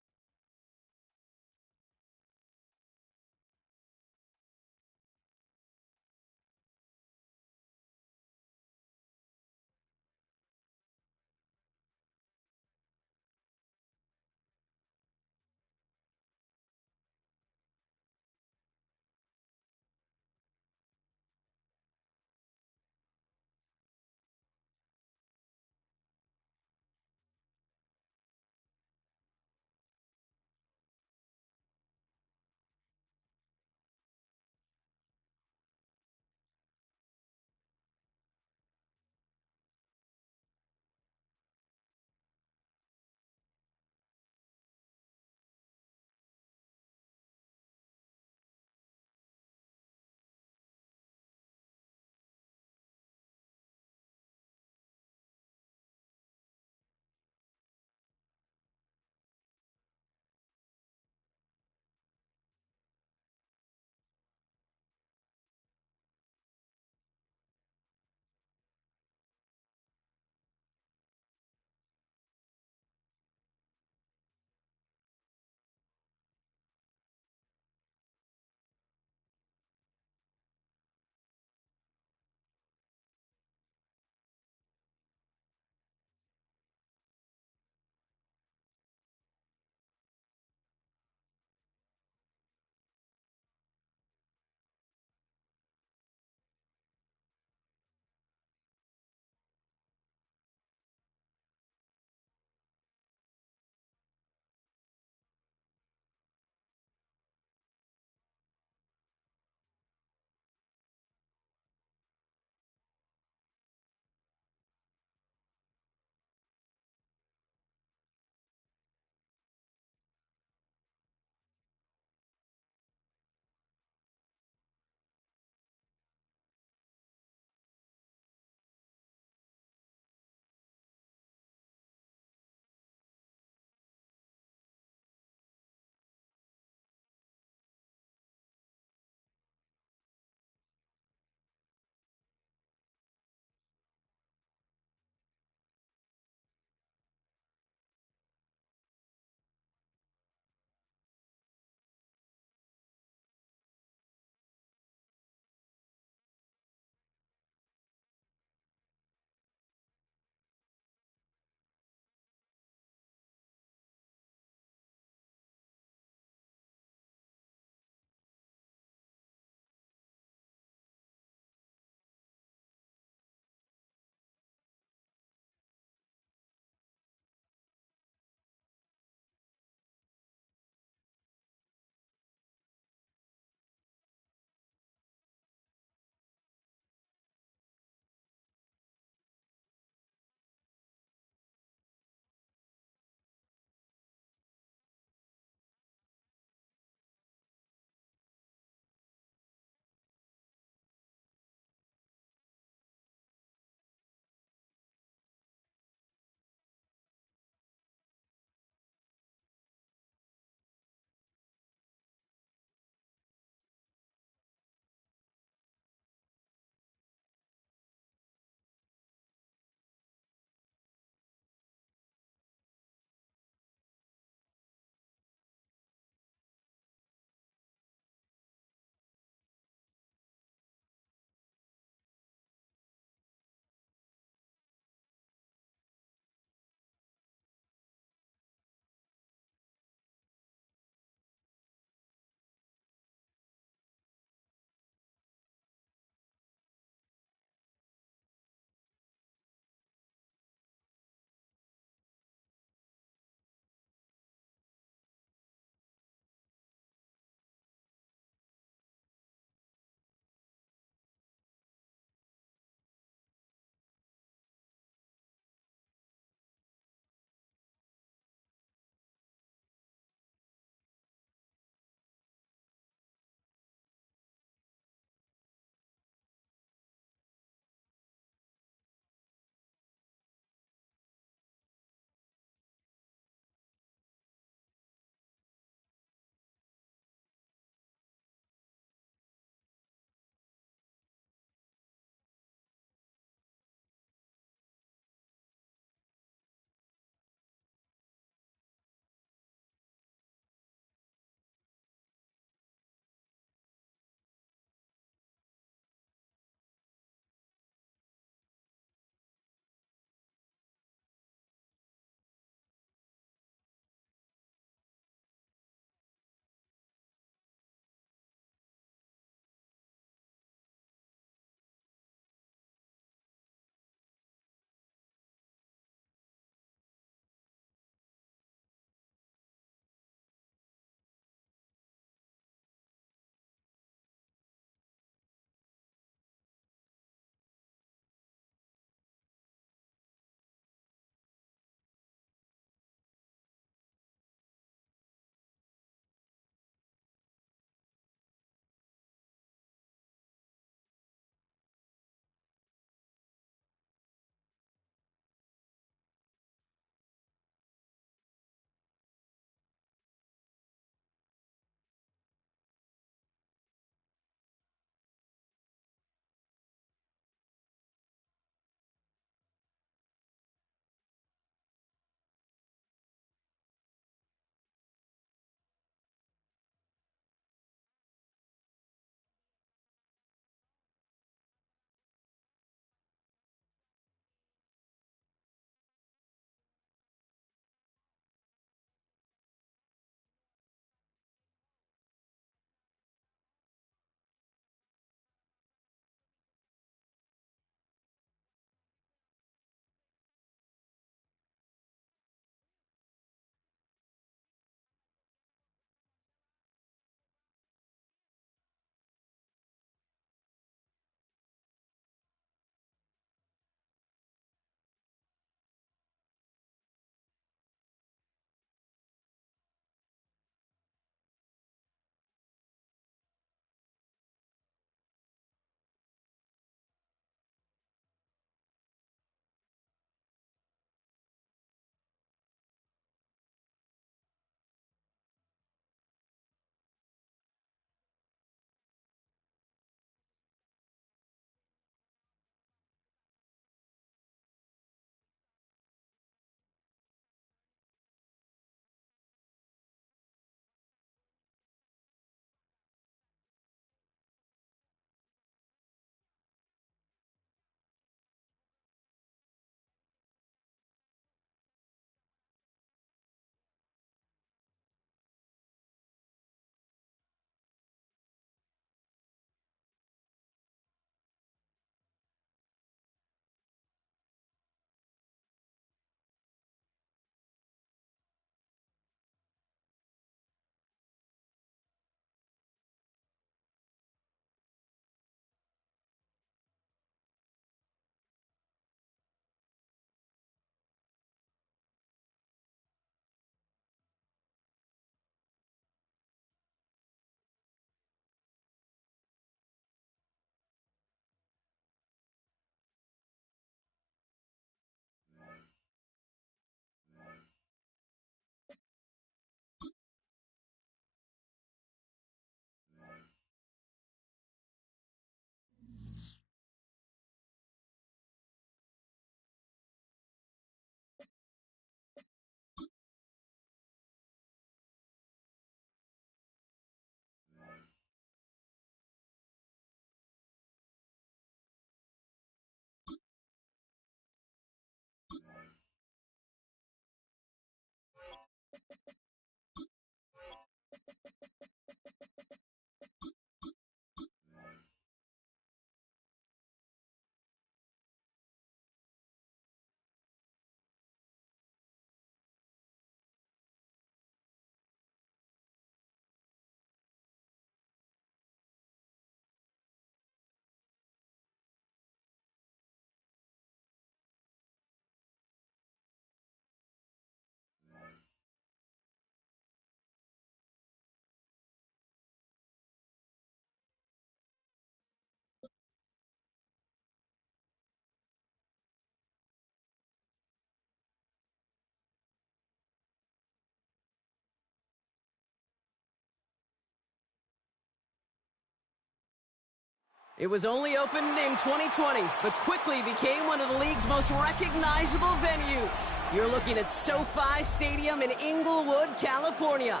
It was only opened in 2020, but quickly became one of the league's most recognizable venues. You're looking at SoFi Stadium in Inglewood, California.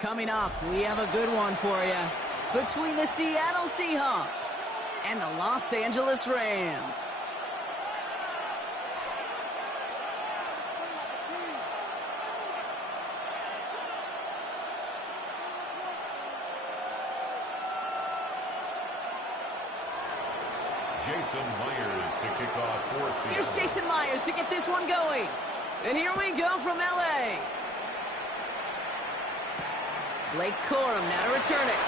Coming up, we have a good one for you. Between the Seattle Seahawks and the Los Angeles Rams. Jason Myers to kick off for Seattle. Here's Jason Myers to get this one going. And here we go from L.A. Blake Corum now to return it.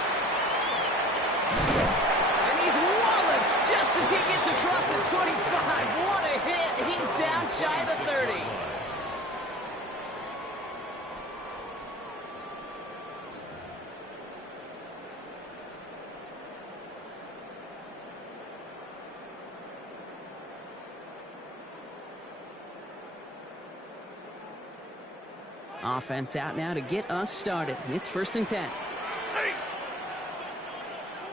And he's walloped just as he gets across the 25. What a hit. He's down shy of the 30. Offense out now to get us started. It's 1st and 10. Hey!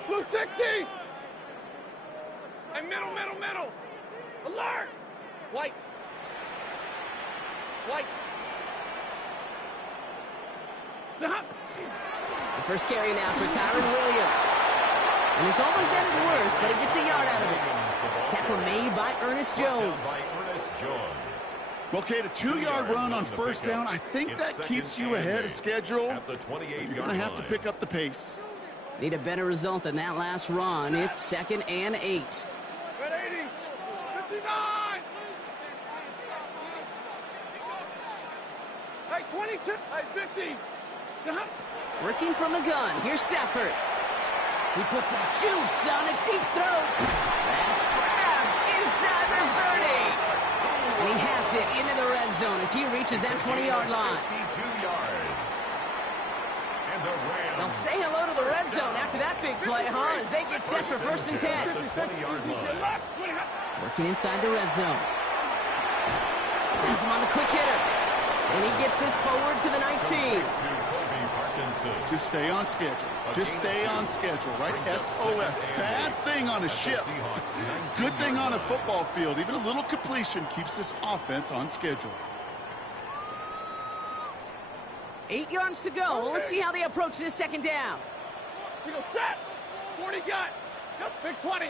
Blue 60! And middle. Alert! White. The first carry now for Kyron Williams. And it's almost ended worse, but he gets a yard out of it. Tackle made by Ernest Jones. Well, Kate, a 2-yard run on 1st down, I think that keeps you ahead of schedule. You're going to have to pick up the pace. Need a better result than that last run. It's 2nd and 8. Red 80! 59! Hey, 22! Hey, 50! Working from the gun. Here's Stafford. He puts some juice on a deep throw. That's grabbed inside the 30. And he has it into the red zone as he reaches that 20-yard line. 52 yards. And the Rams. They'll say hello to the red zone after that big play, huh? As they get set for 1st and 10. The 20-yard line. Working inside the red zone. Has him on the quick hitter. And he gets this forward to the 19. Just stay on schedule. Just stay on schedule, right? SOS. Bad thing on a ship. Good thing on a football field. Even a little completion keeps this offense on schedule. 8 yards to go. Let's see how they approach this 2nd down. He goes set. 40 got. Big 20.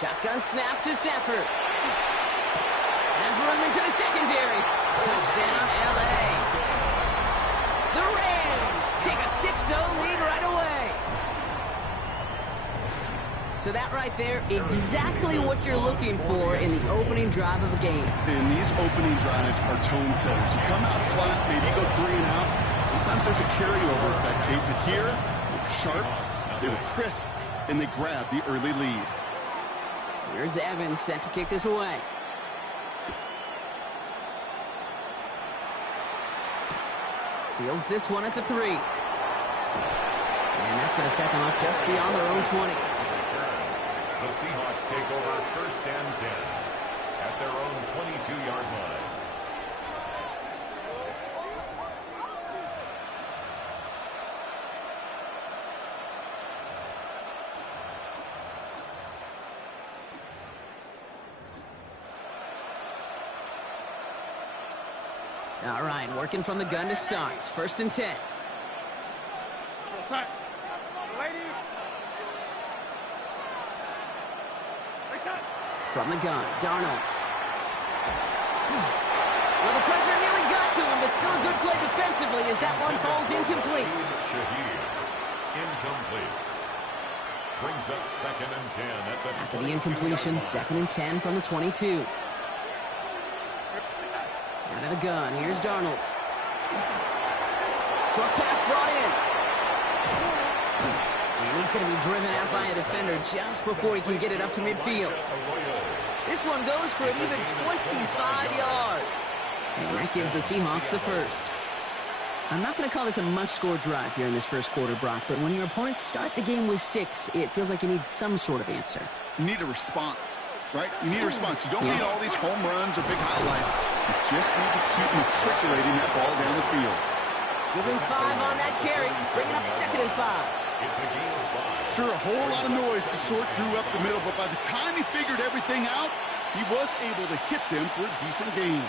Shotgun snap to Stafford. Has room into the secondary. Touchdown, L.A. The Rams take a 6-0 lead right away. So that right there, exactly what you're looking for in the opening drive of a game. And these opening drives are tone setters. You come out flat, maybe you go 3 and out. Sometimes there's a carryover effect, Kate. But here, they were sharp, they were crisp, and they grabbed the early lead. Here's Evans set to kick this away. Fields this one at the 3. And that's going to set them up just beyond their own 20. The Seahawks take over 1st and 10 at their own 22-yard line. All right, working from the gun to start. 1st and 10. From the gun, Darnold. Well, the pressure nearly got to him, but still a good play defensively as that one falls incomplete. Shahir, incomplete. Brings up 2nd and 10 at the After the incompletion, 2nd and 10 from the 22. Out of the gun, here's Darnold. Short pass brought in. And he's going to be driven out by a defender just before he can get it up to midfield. This one goes for an even 25 yards. And that gives the Seahawks the first. I'm not going to call this a must-score drive here in this first quarter, Brock, but when your opponents start the game with 6, it feels like you need some sort of answer. You need a response, right? You need a response. You don't need all these home runs or big highlights. You just need to keep matriculating that ball down the field. Give him 5 on that carry, bringing up 2nd and 5. It's a gain of 5. Sure, a whole lot of noise to sort through up the middle, but by the time he figured everything out, he was able to hit them for a decent gain.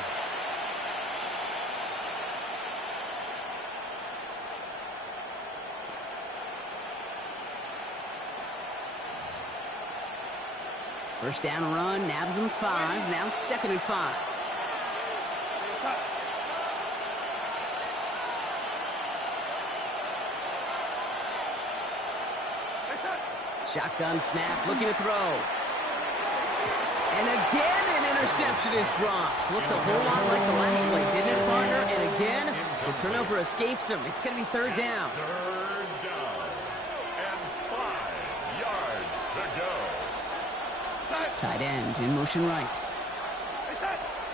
First down run, nabs him 5. Now 2nd and 5. Shotgun snap, looking to throw. And again, an interception is dropped. Looked a whole lot like the last play, didn't it, partner? And again, the turnover escapes him. It's going to be 3rd down. 3rd down. And 5 yards to go. Tight end in motion right.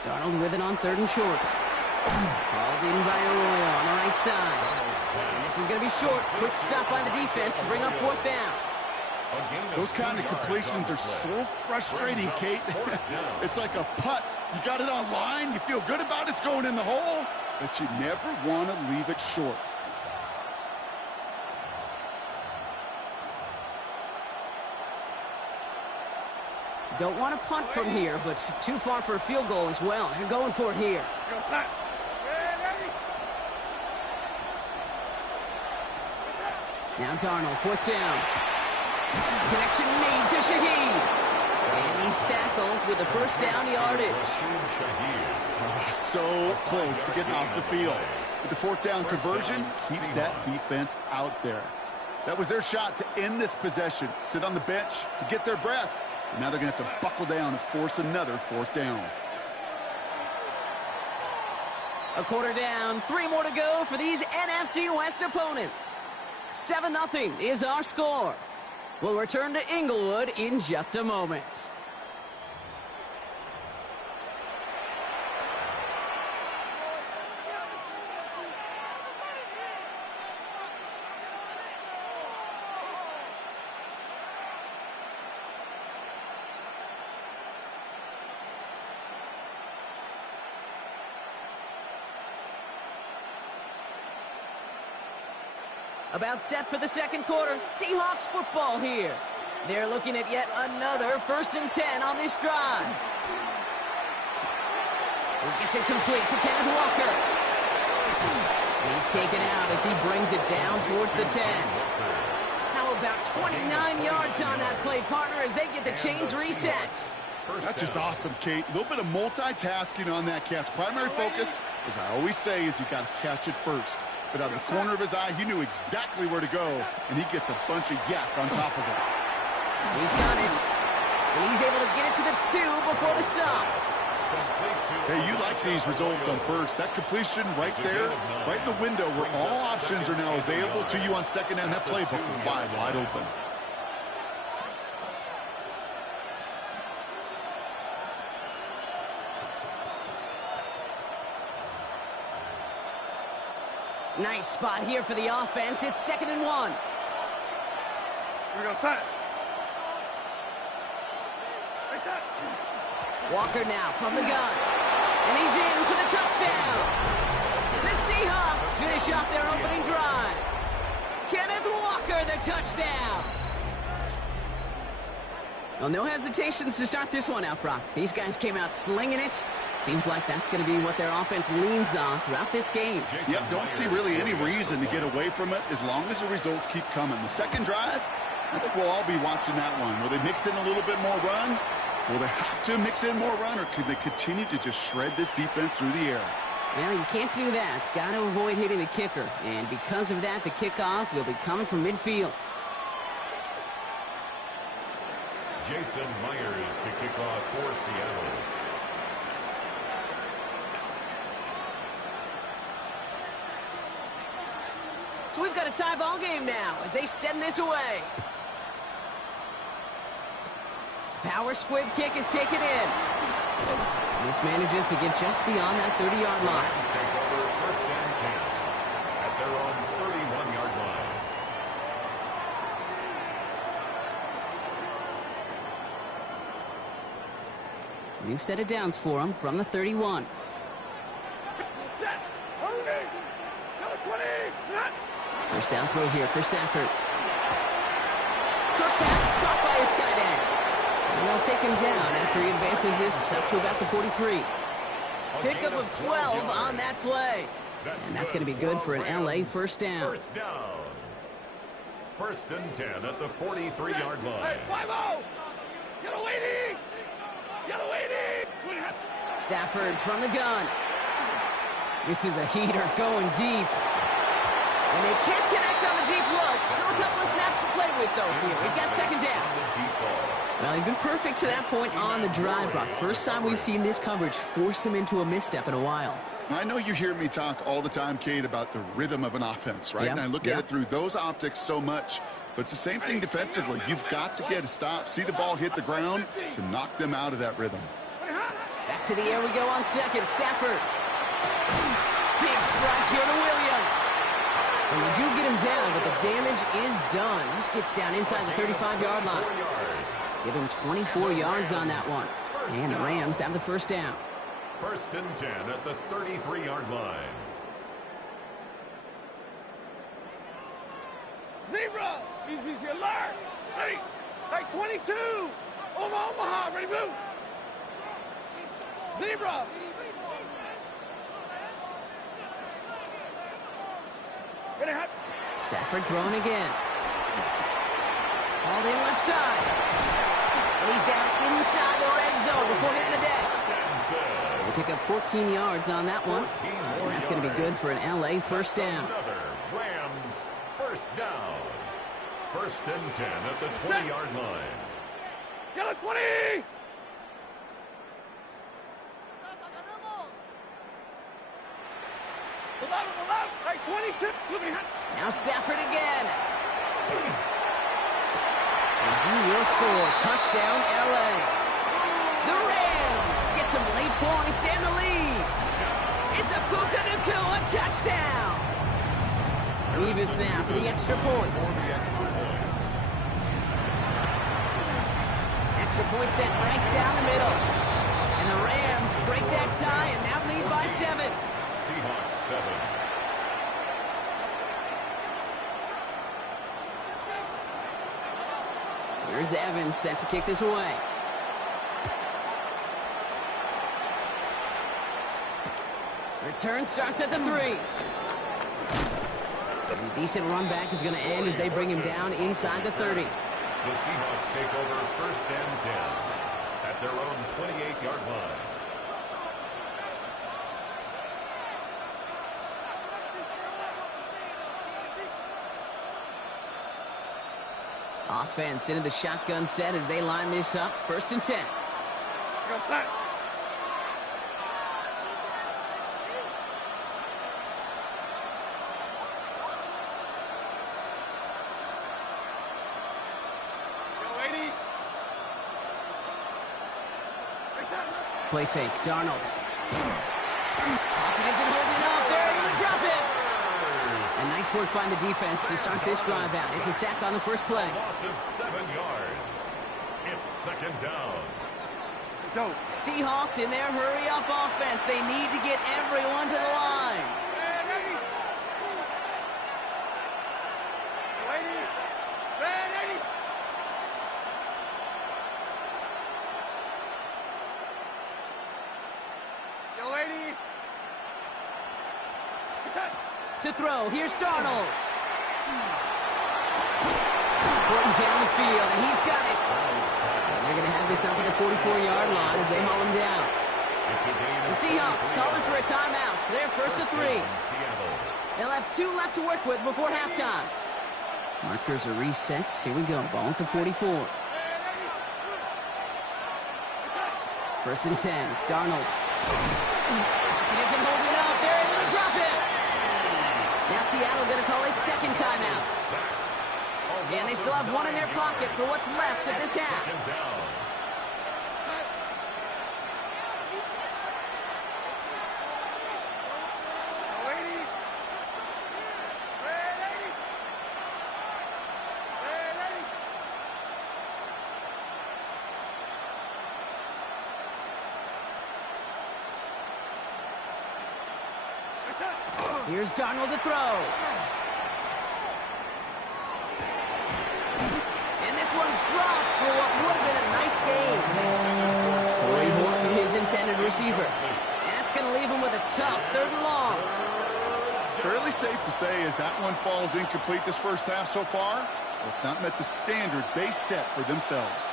Darnold with it on 3rd and short. Hauled in by Arroyo on the right side. And this is going to be short. Quick stop by the defense to bring up 4th down. Those kind of completions are so frustrating, Kate. It's like a putt. You got it on line, you feel good about it's going in the hole, but you never want to leave it short. Don't want to punt from here, but too far for a field goal as well. You're going for it here. Now Darnold, 4th down. Connection made to Shaheed. And he's tackled with the first down yardage. So close to getting off the field. But the 4th down conversion keeps that defense out there. That was their shot to end this possession, sit on the bench to get their breath. And now they're going to have to buckle down and force another 4th down. A quarter down, 3 more to go for these NFC West opponents. 7-0 is our score. We'll return to Inglewood in just a moment. About set for the 2nd quarter. Seahawks football here. They're looking at yet another 1st and 10 on this drive. He gets it complete to Kenneth Walker. He's taken out as he brings it down towards the 10. How about 29 yards on that play, partner, as they get the chains reset. That's just awesome, Kate. A little bit of multitasking on that catch. Primary focus, as I always say, is you got to catch it first. But out of the corner of his eye, he knew exactly where to go, and he gets a bunch of yak on top of it. He's got it. And he's able to get it to the 2 before the stop. Hey, you like these results on first. That completion right there, right in the window where all options are now available to you on 2nd down. That playbook wide open. Nice spot here for the offense. It's 2nd and 1. Here we go, set. Walker now from the gun. And he's in for the touchdown. The Seahawks finish off their opening drive. Kenneth Walker, the touchdown. Well, no hesitations to start this one out, Brock. These guys came out slinging it. Seems like that's going to be what their offense leans on throughout this game. Yep, don't see really any reason to get away from it as long as the results keep coming. The 2nd drive, I think we'll all be watching that one. Will they mix in a little bit more run? Will they have to mix in more run, or could they continue to just shred this defense through the air? Well, you can't do that. Got to avoid hitting the kicker. And because of that, the kickoff will be coming from midfield. Jason Myers to kick off for Seattle. So we've got a tie ball game now as they send this away. Power squib kick is taken in. This manages to get just beyond that 30-yard line. Take over 1st and 10 at their own 31-yard line. New set of downs for him from the 31. Set. Holding. Number 20. Not. First down throw here for Stafford. Short pass caught by his tight end. And they'll take him down after he advances this up to about the 43. Pickup of 12 on that play. And that's going to be good for an LA first down. First down. First and 10 at the 43-yard line. Hey, 5-0! Yellow 80! Yellow 80! Stafford from the gun. This is a heater going deep. And they can't connect on the deep look. Still a couple of snaps to play with, though, here. We've got second down. Well, he's been perfect to that point on the drive, Brock. First time we've seen this coverage force him into a misstep in a while. I know you hear me talk all the time, Kate, about the rhythm of an offense, right? Yeah, And I look at it through those optics so much. But it's the same thing defensively. You've got to get a stop, see the ball hit the ground to knock them out of that rhythm. Back to the air we go on second. Stafford. Big strike here to Williams. And they do get him down, but the damage is done. This gets down inside the 35-yard line. Give him 24 yards on that one. And the Rams have the first down. First and 10 at the 33-yard line. Zebra! Easy, alert! Ready! Hey, 22! Omaha, ready, move! Zebra! Ready, hot! Stafford throwing again. All in left side. And he's down inside the red zone before hitting the deck. They pick up 14 yards on that one. And that's going to be good for an LA first down. Another Rams first down. First and 10 at the 20-yard line. Yellow 20! Hey, 22! Moving hot! Now Stafford again. And he will score. Touchdown, LA. The Rams get some late points and the lead. It's a Puka Nacua touchdown. Revis now for the extra point. Extra point set right down the middle. And the Rams break that tie and now lead by 7. Seahawks 7. Here's Evans set to kick this away. Return starts at the 3. And a decent run back is going to end as they bring him down inside the 30. The Seahawks take over first and 10 at their own 28-yard line. Offense into the shotgun set as they line this up. First and 10. Go set! Play fake. Darnold. Pocket isn't holding up. They're able to drop it. And nice work by the defense to start this drive out. It's a sack on the first play. Loss of 7 yards. It's second down. Let's go. Seahawks in their hurry-up offense. They need to get everyone to the line. To throw. Here's Darnold. Working down the field, and he's got it. And they're going to have this up at the 44-yard line as they haul him down. The Seahawks calling for a timeout. So they're first to 3. They'll have 2 left to work with before halftime. Markers are reset. Here we go. Ball at the 44. First and 10. Darnold. He isn't holding up. They're able to drop it. Now Seattle going to call its second timeout. And they still have 1 in their pocket for what's left of this half. Here's Darnold to throw. And this this one's dropped for what would have been a nice game. Corey Horton, his intended receiver. That's going to leave him with a tough 3rd and long. Fairly safe to say as that one falls incomplete this first half so far, it's not met the standard they set for themselves.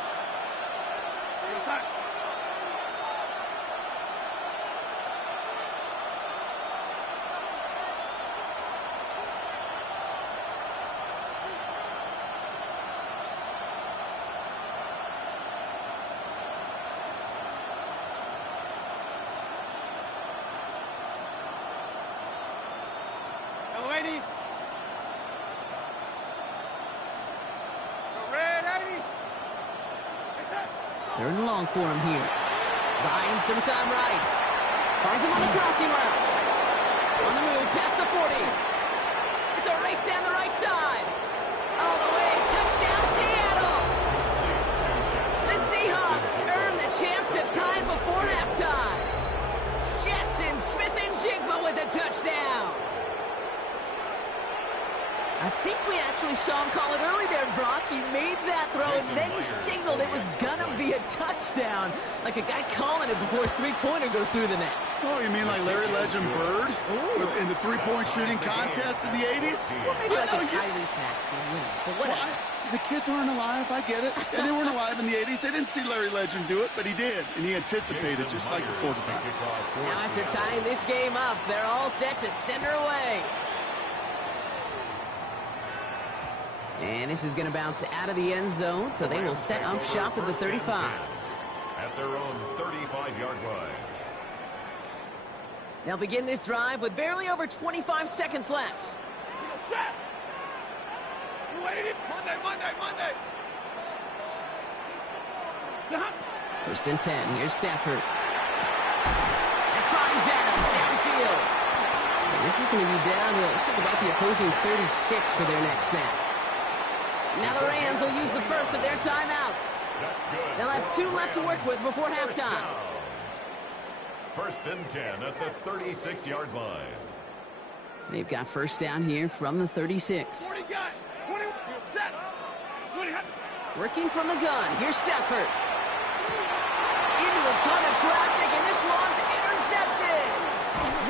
Lady. Ready. 3rd and long for him here. Buying some time right. Finds him on the crossing route. On the move, past the 40. It's a race down the right side. All the way, touchdown Seattle. The Seahawks earn the chance to tie before halftime. Jackson Smith-Njigba with a touchdown. I think we actually saw him call it early there, Brock. He made that throw, and then he signaled it was going to be a touchdown. Like a guy calling it before his three-pointer goes through the net. Oh, you mean like Larry Legend Bird in the three-point shooting contest in the 80s? Well, maybe like a Tyrese Maxey, but whatever. Well, the kids aren't alive, I get it. And they weren't alive in the 80s. They didn't see Larry Legend do it, but he did. And he anticipated, just like the quarterback. Now, after tying this game up, they're all set to send her away. And this is going to bounce out of the end zone, so they will set up shop at the 35. At their own 35-yard line. They'll begin this drive with barely over 25 seconds left. Monday. 1st and 10. Here's Stafford. That finds Adams downfield. And this is going to be down to, looks like about the opposing 36 for their next snap. Now the Rams will use the first of their timeouts. They'll have 2 left to work with before halftime. 1st and 10 at the 36-yard line. They've got 1st down here from the 36. Working from the gun. Here's Stafford. Into a ton of traffic, and this one's intercepted.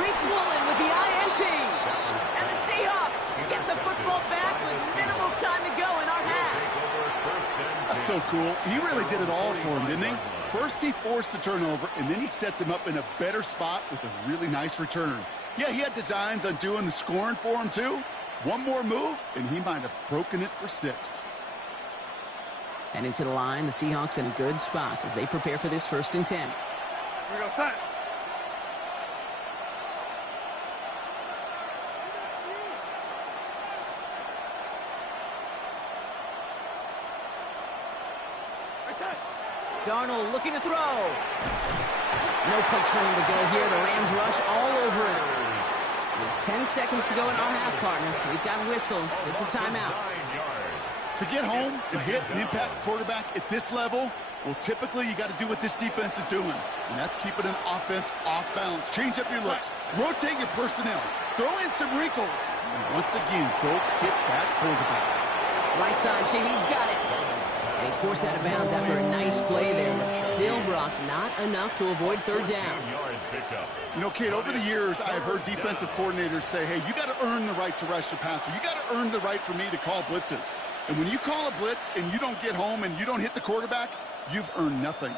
Reek Woolen with the INT. And the Seahawks get the football back with minimal time to go in our half. That's so cool. He really did it all for him, didn't he? First he forced the turnover, and then he set them up in a better spot with a really nice return. Yeah, he had designs on doing the scoring for him, too. One more move, and he might have broken it for 6. And into the line, the Seahawks in a good spot as they prepare for this 1st and 10. Here we go, son. Darnold looking to throw. No place for him to go here. The Rams rush all over him. With 10 seconds to go in our half, partner. We've got whistles. It's a timeout. To get home and hit and impact the quarterback at this level, well, typically you got to do what this defense is doing, and that's keeping an offense off balance. Change up your looks. Rotate your personnel. Throw in some wrinkles. And once again, go hit that quarterback. Right side, Shaheed's got it. And he's forced out of bounds after a nice play there, but still, Brock, not enough to avoid 3rd down. You know, Kate, over the years, I've heard defensive coordinators say, hey, you got to earn the right to rush the passer. You got to earn the right for me to call blitzes. And when you call a blitz and you don't get home and you don't hit the quarterback, you've earned nothing.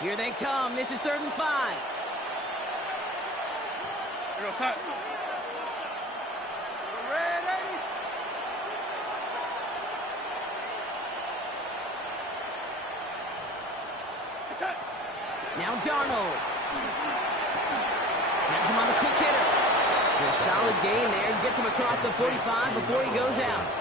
Here they come. This is 3rd and 5. Here we go, son. Ready? Now Darnold. Has him on the quick hitter. A solid gain there. Gets him across the 45 before he goes out.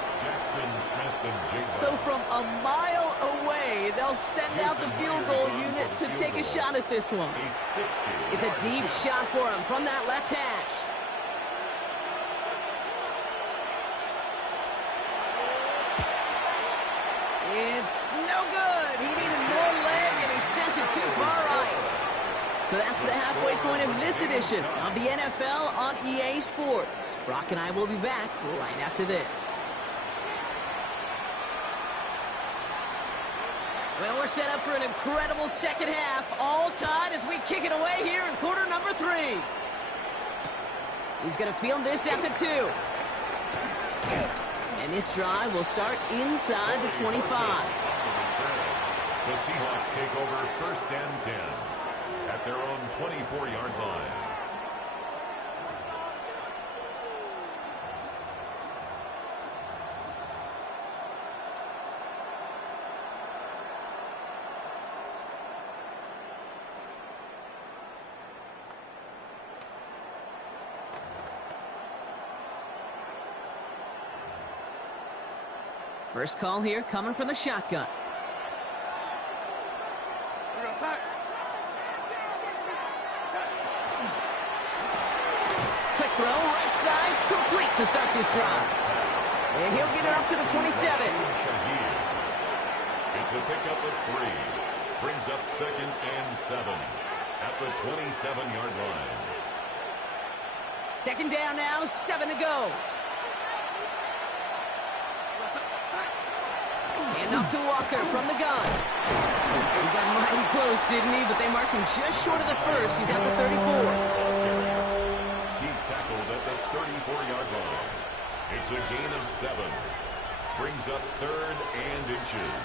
So from a mile away, they'll send out the field goal unit to take a shot at this one. It's a deep shot for him from that left hash. It's no good. He needed more leg, and he sent it too far right. So that's the halfway point of this edition of the NFL on EA Sports. Brock and I will be back right after this. Well, we're set up for an incredible second half. All tied as we kick it away here in quarter number 3. He's going to field this at the 2. And this drive will start inside the 25. The Seahawks take over first and 10 at their own 24-yard line. First call here coming from the shotgun. Quick throw, right side, complete to start this drive. And he'll get it up to the 27. It's a pickup of 3. Brings up second and 7 at the 27-yard line. Second down now, 7 to go. And off to Walker from the gun. He got mighty close, didn't he? But they marked him just short of the first. He's at the 34. He's tackled at the 34-yard line. It's a gain of 7. Brings up third and inches.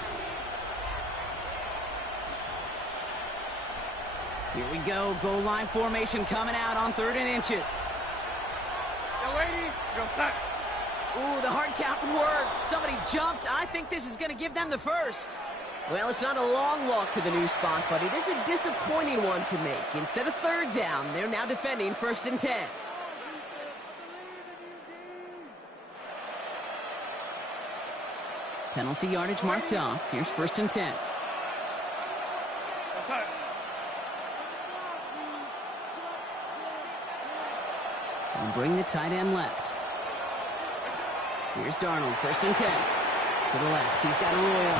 Here we go. Goal line formation coming out on third and inches. Ooh, the hard count worked. Somebody jumped. I think this is going to give them the first. Well, it's not a long walk to the new spot, but it is a disappointing one to make. Instead of third down, they're now defending first and 10. Penalty yardage marked off. Here's first and 10. And bring the tight end left. Here's Darnold, first and 10. To the left, he's got Arroyo.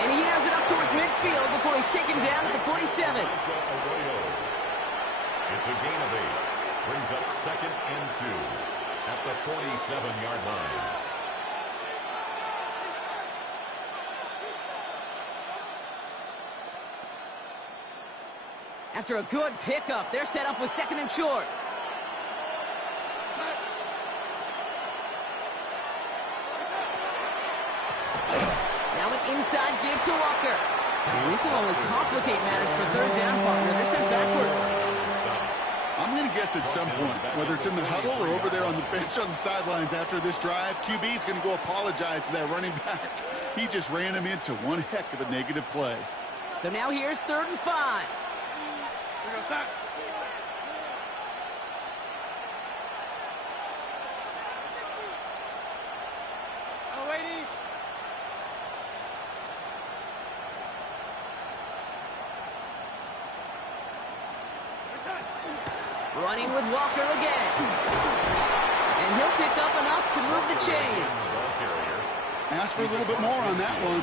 And he has it up towards midfield before he's taken down at the 47. It's a gain of 8. Brings up second and 2 at the 47-yard line. After a good pickup, they're set up with second and short. Now an inside give to Walker. And this will only complicate matters for third down, partner. They're sent backwards. I'm going to guess at some point, whether it's in the huddle or over there on the bench on the sidelines after this drive, QB is going to go apologize to that running back. He just ran him into one heck of a negative play. So now here's third and 5. Running with Walker again. And he'll pick up enough to move the chains. Ask for a little bit more on that one.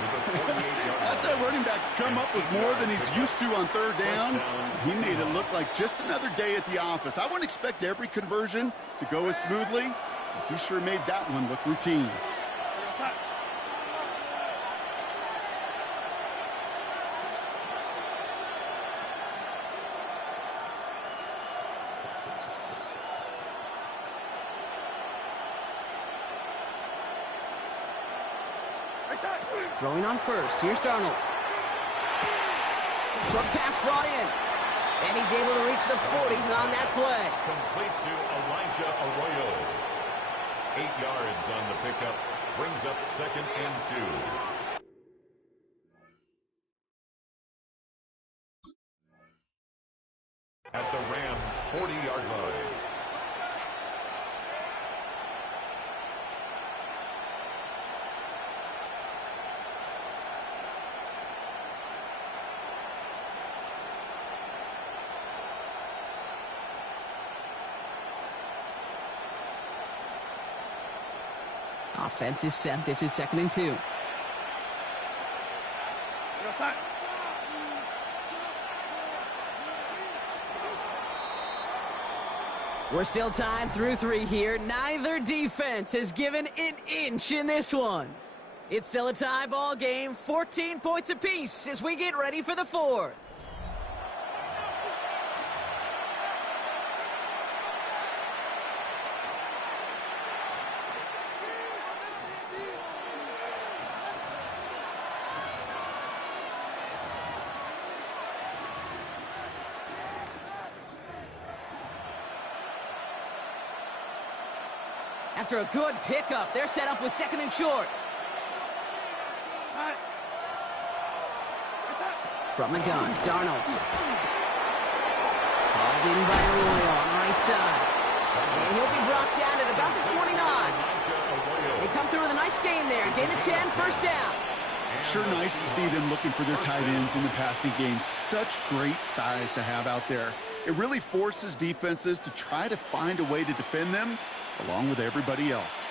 Ask that running back to come up with more than he's used to on third down. He made it look like just another day at the office. I wouldn't expect every conversion to go as smoothly. He sure made that one look routine. Throwing on first. Here's Darnold. Short pass brought in. And he's able to reach the 40 on that play. Complete to Elijah Arroyo. 8 yards on the pickup. Brings up second and 2. At the Rams' 40-yard line. Offense is set. This is second and 2. We're still tied through 3 here. Neither defense has given an inch in this one. It's still a tie ball game, 14 points apiece as we get ready for the fourth. After a good pickup, they're set up with second and short. From the gun, Darnold. Hauled in by Arroyo on the right side. And he'll be brought down at about the 29. They come through with a nice gain there. Gain of 10, first down. Sure nice to see them looking for their tight ends in the passing game. Such great size to have out there. It really forces defenses to try to find a way to defend them along with everybody else.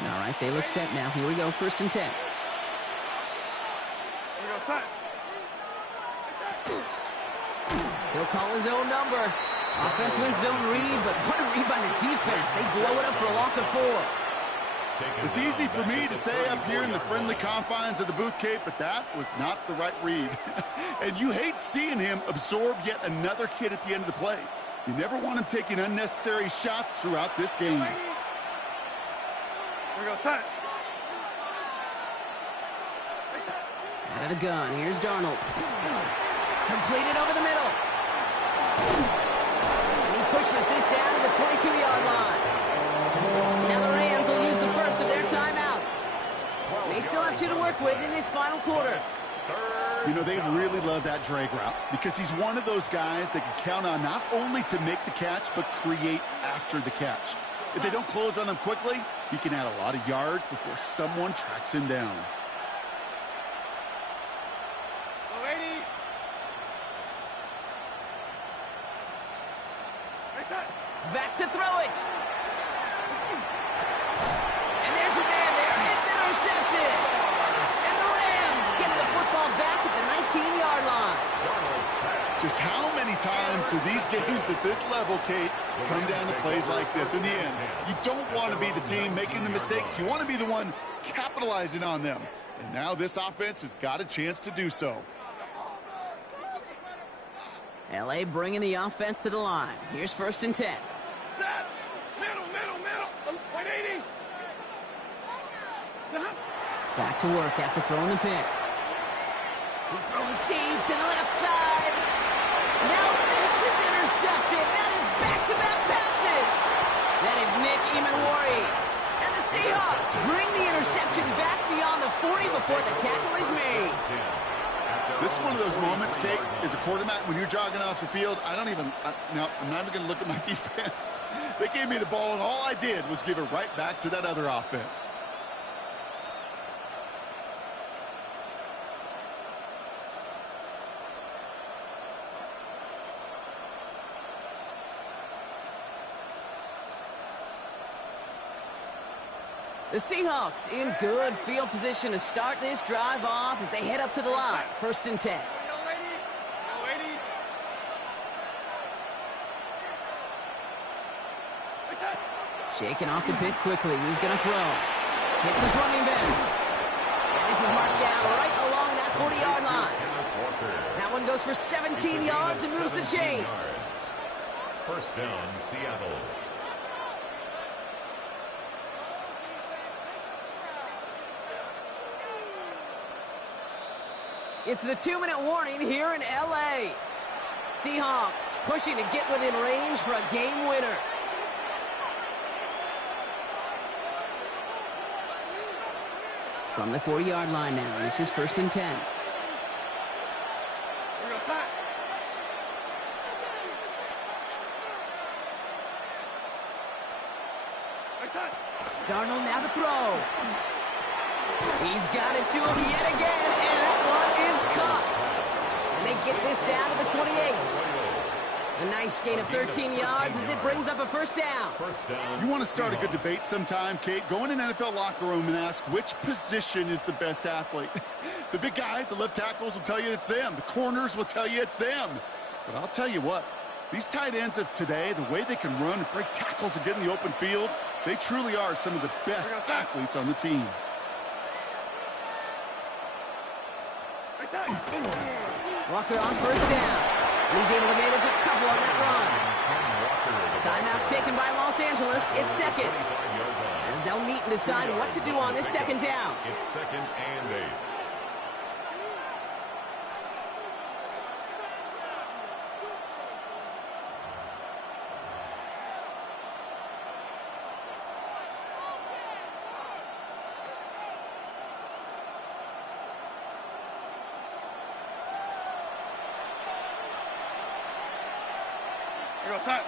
All right, they look set now. Here we go, first and 10. Here we go, set. He'll call his own number. Offense wins zone read, but what a read by the defense. They blow it up for a loss of 4. It's easy for me to say up here in the friendly confines of the booth, Kate, but that was not the right read. And you hate seeing him absorb yet another hit at the end of the play. You never want him taking unnecessary shots throughout this game. Here we go, set. Out of the gun, here's Darnold. Completed over the middle. And he pushes this down to the 22-yard line. Now the Rams will use the first of their timeouts. They still have 2 to work with in this final quarter. You know, they really love that drag route because he's one of those guys that can count on not only to make the catch, but create after the catch. If they don't close on him quickly, he can add a lot of yards before someone tracks him down. Back to throw it. And there's your man there. It's intercepted. And the Rams get the football back at the 19-yard line. Just how many times do these games at this level, Kate, come down to plays like this? In the end, you don't want to be the team making the mistakes. You want to be the one capitalizing on them. And now this offense has got a chance to do so. L.A. bringing the offense to the line. Here's first and 10. Middle. 180. Back to work after throwing the pick. He's throwing deep to the left side. Now this is intercepted. That is back-to-back passes. That is Nick Emanwari. And the Seahawks bring the interception back beyond the 40 before the tackle is made. This is one of those moments, Kate, as a quarterback, when you're jogging off the field, I'm not even going to look at my defense. They gave me the ball, and all I did was give it right back to that other offense. The Seahawks in good field position to start this drive off as they head up to the line. First and 10. Shaking off the pick quickly. He's going to throw. Hits his running back. And this is marked down right along that 40-yard line. That one goes for 17 yards and moves the chains. First down, Seattle. It's the 2-minute warning here in L.A. Seahawks pushing to get within range for a game winner. From the 40-yard line now, this is first and 10. Darnold now to throw. He's got it to him yet again, and that one is caught. And they get this down to the 28. A nice gain of 13 yards as it brings up a first down. You want to start a good debate sometime, Kate? Go in an NFL locker room and ask which position is the best athlete. The big guys, the left tackles will tell you it's them. The corners will tell you it's them. But I'll tell you what, these tight ends of today, the way they can run and break tackles and get in the open field, they truly are some of the best athletes on the team. Walker on first down. And he's able to manage a couple on that run. Timeout taken by Los Angeles. It's second. As they'll meet and decide what to do on this second down. It's 2nd and 8. Here goes, son.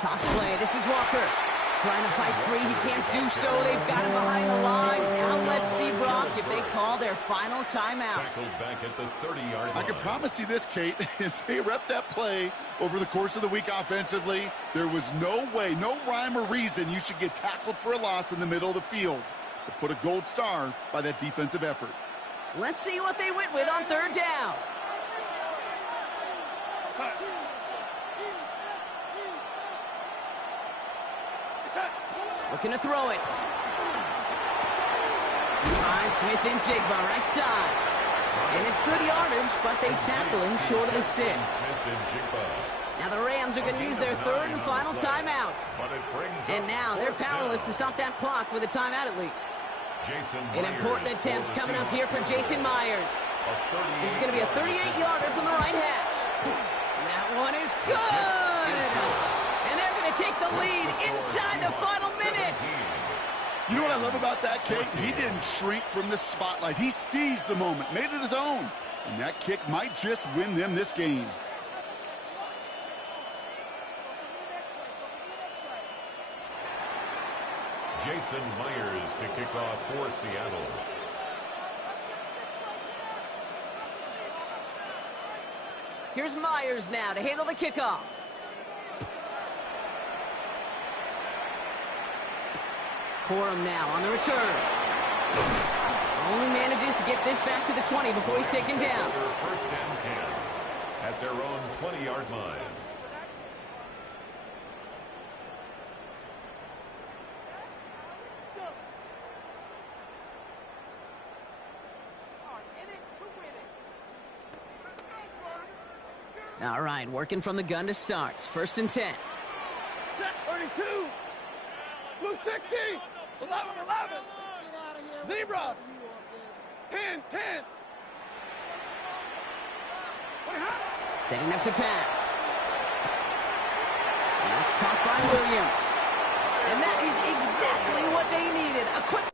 Toss play. This is Walker. Trying to fight free. He can't do so. They've got him behind the line. Now let's see, Brock, if they call their final timeout. Tackled back at the 30-yard line. I can promise you this, Kate, as they rep that play over the course of the week offensively, there was no way, no rhyme or reason you should get tackled for a loss in the middle of the field. To put a gold star by that defensive effort. Let's see what they went with on third down. Looking to throw it. Behind Smith and Jigba, right side. And it's good yardage, but they tackle him short of the sticks. Now the Rams are going to use their third and final timeout. And now they're powerless to stop that clock with a timeout at least. An important attempt coming up here for Jason Myers. This is going to be a 38-yarder from the right hash. That one is good. And they're going to take the lead inside the final minute. You know what I love about that, Kate? He didn't shrink from the spotlight. He seized the moment, made it his own. And that kick might just win them this game. Jason Myers to kick off for Seattle. Here's Myers now to handle the kickoff. Corum now on the return. Only manages to get this back to the 20 before he's taken down. First and 10 at their own 20-yard line. All right, working from the gun to start. First and 10. 32. Blue 60. 11. Zebra. 10. Setting up to pass. That's caught by Williams. And that is exactly what they needed. A quick...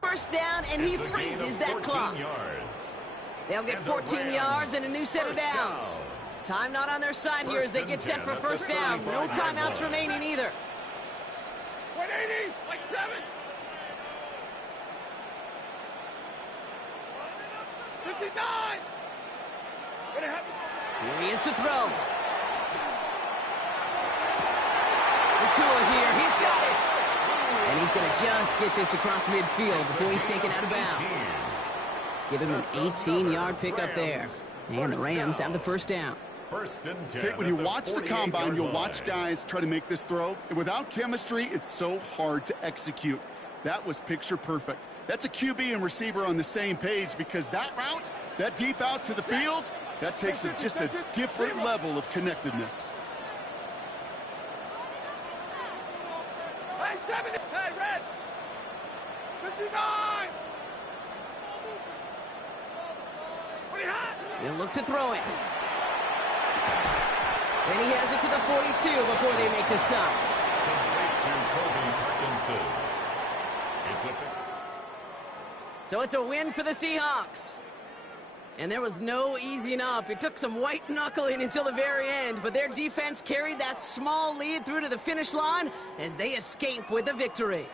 First down, and he freezes that clock. They'll get 14 yards and a new set of downs. Time not on their side here as they get set for first down. No timeouts remaining either. 180, like 7. 59. Here he is to throw. Nakua here, he's got it. And he's going to just get this across midfield before he's taken out of bounds. Give him an 18-yard pickup there. And the Rams have the first down. First and 10. Kate, when you watch the combine, you'll watch guys try to make this throw. And without chemistry, it's so hard to execute. That was picture perfect. That's a QB and receiver on the same page because that route, that deep out to the field, that takes just a different level of connectedness. Hey, 70. Hey, red. 59. He'll look to throw it. And he has it to the 42 before they make the stop. To Kobe Parkinson. It's a So it's a win for the Seahawks. And there was no easing up. It took some white knuckling until the very end, but their defense carried that small lead through to the finish line as they escape with the victory.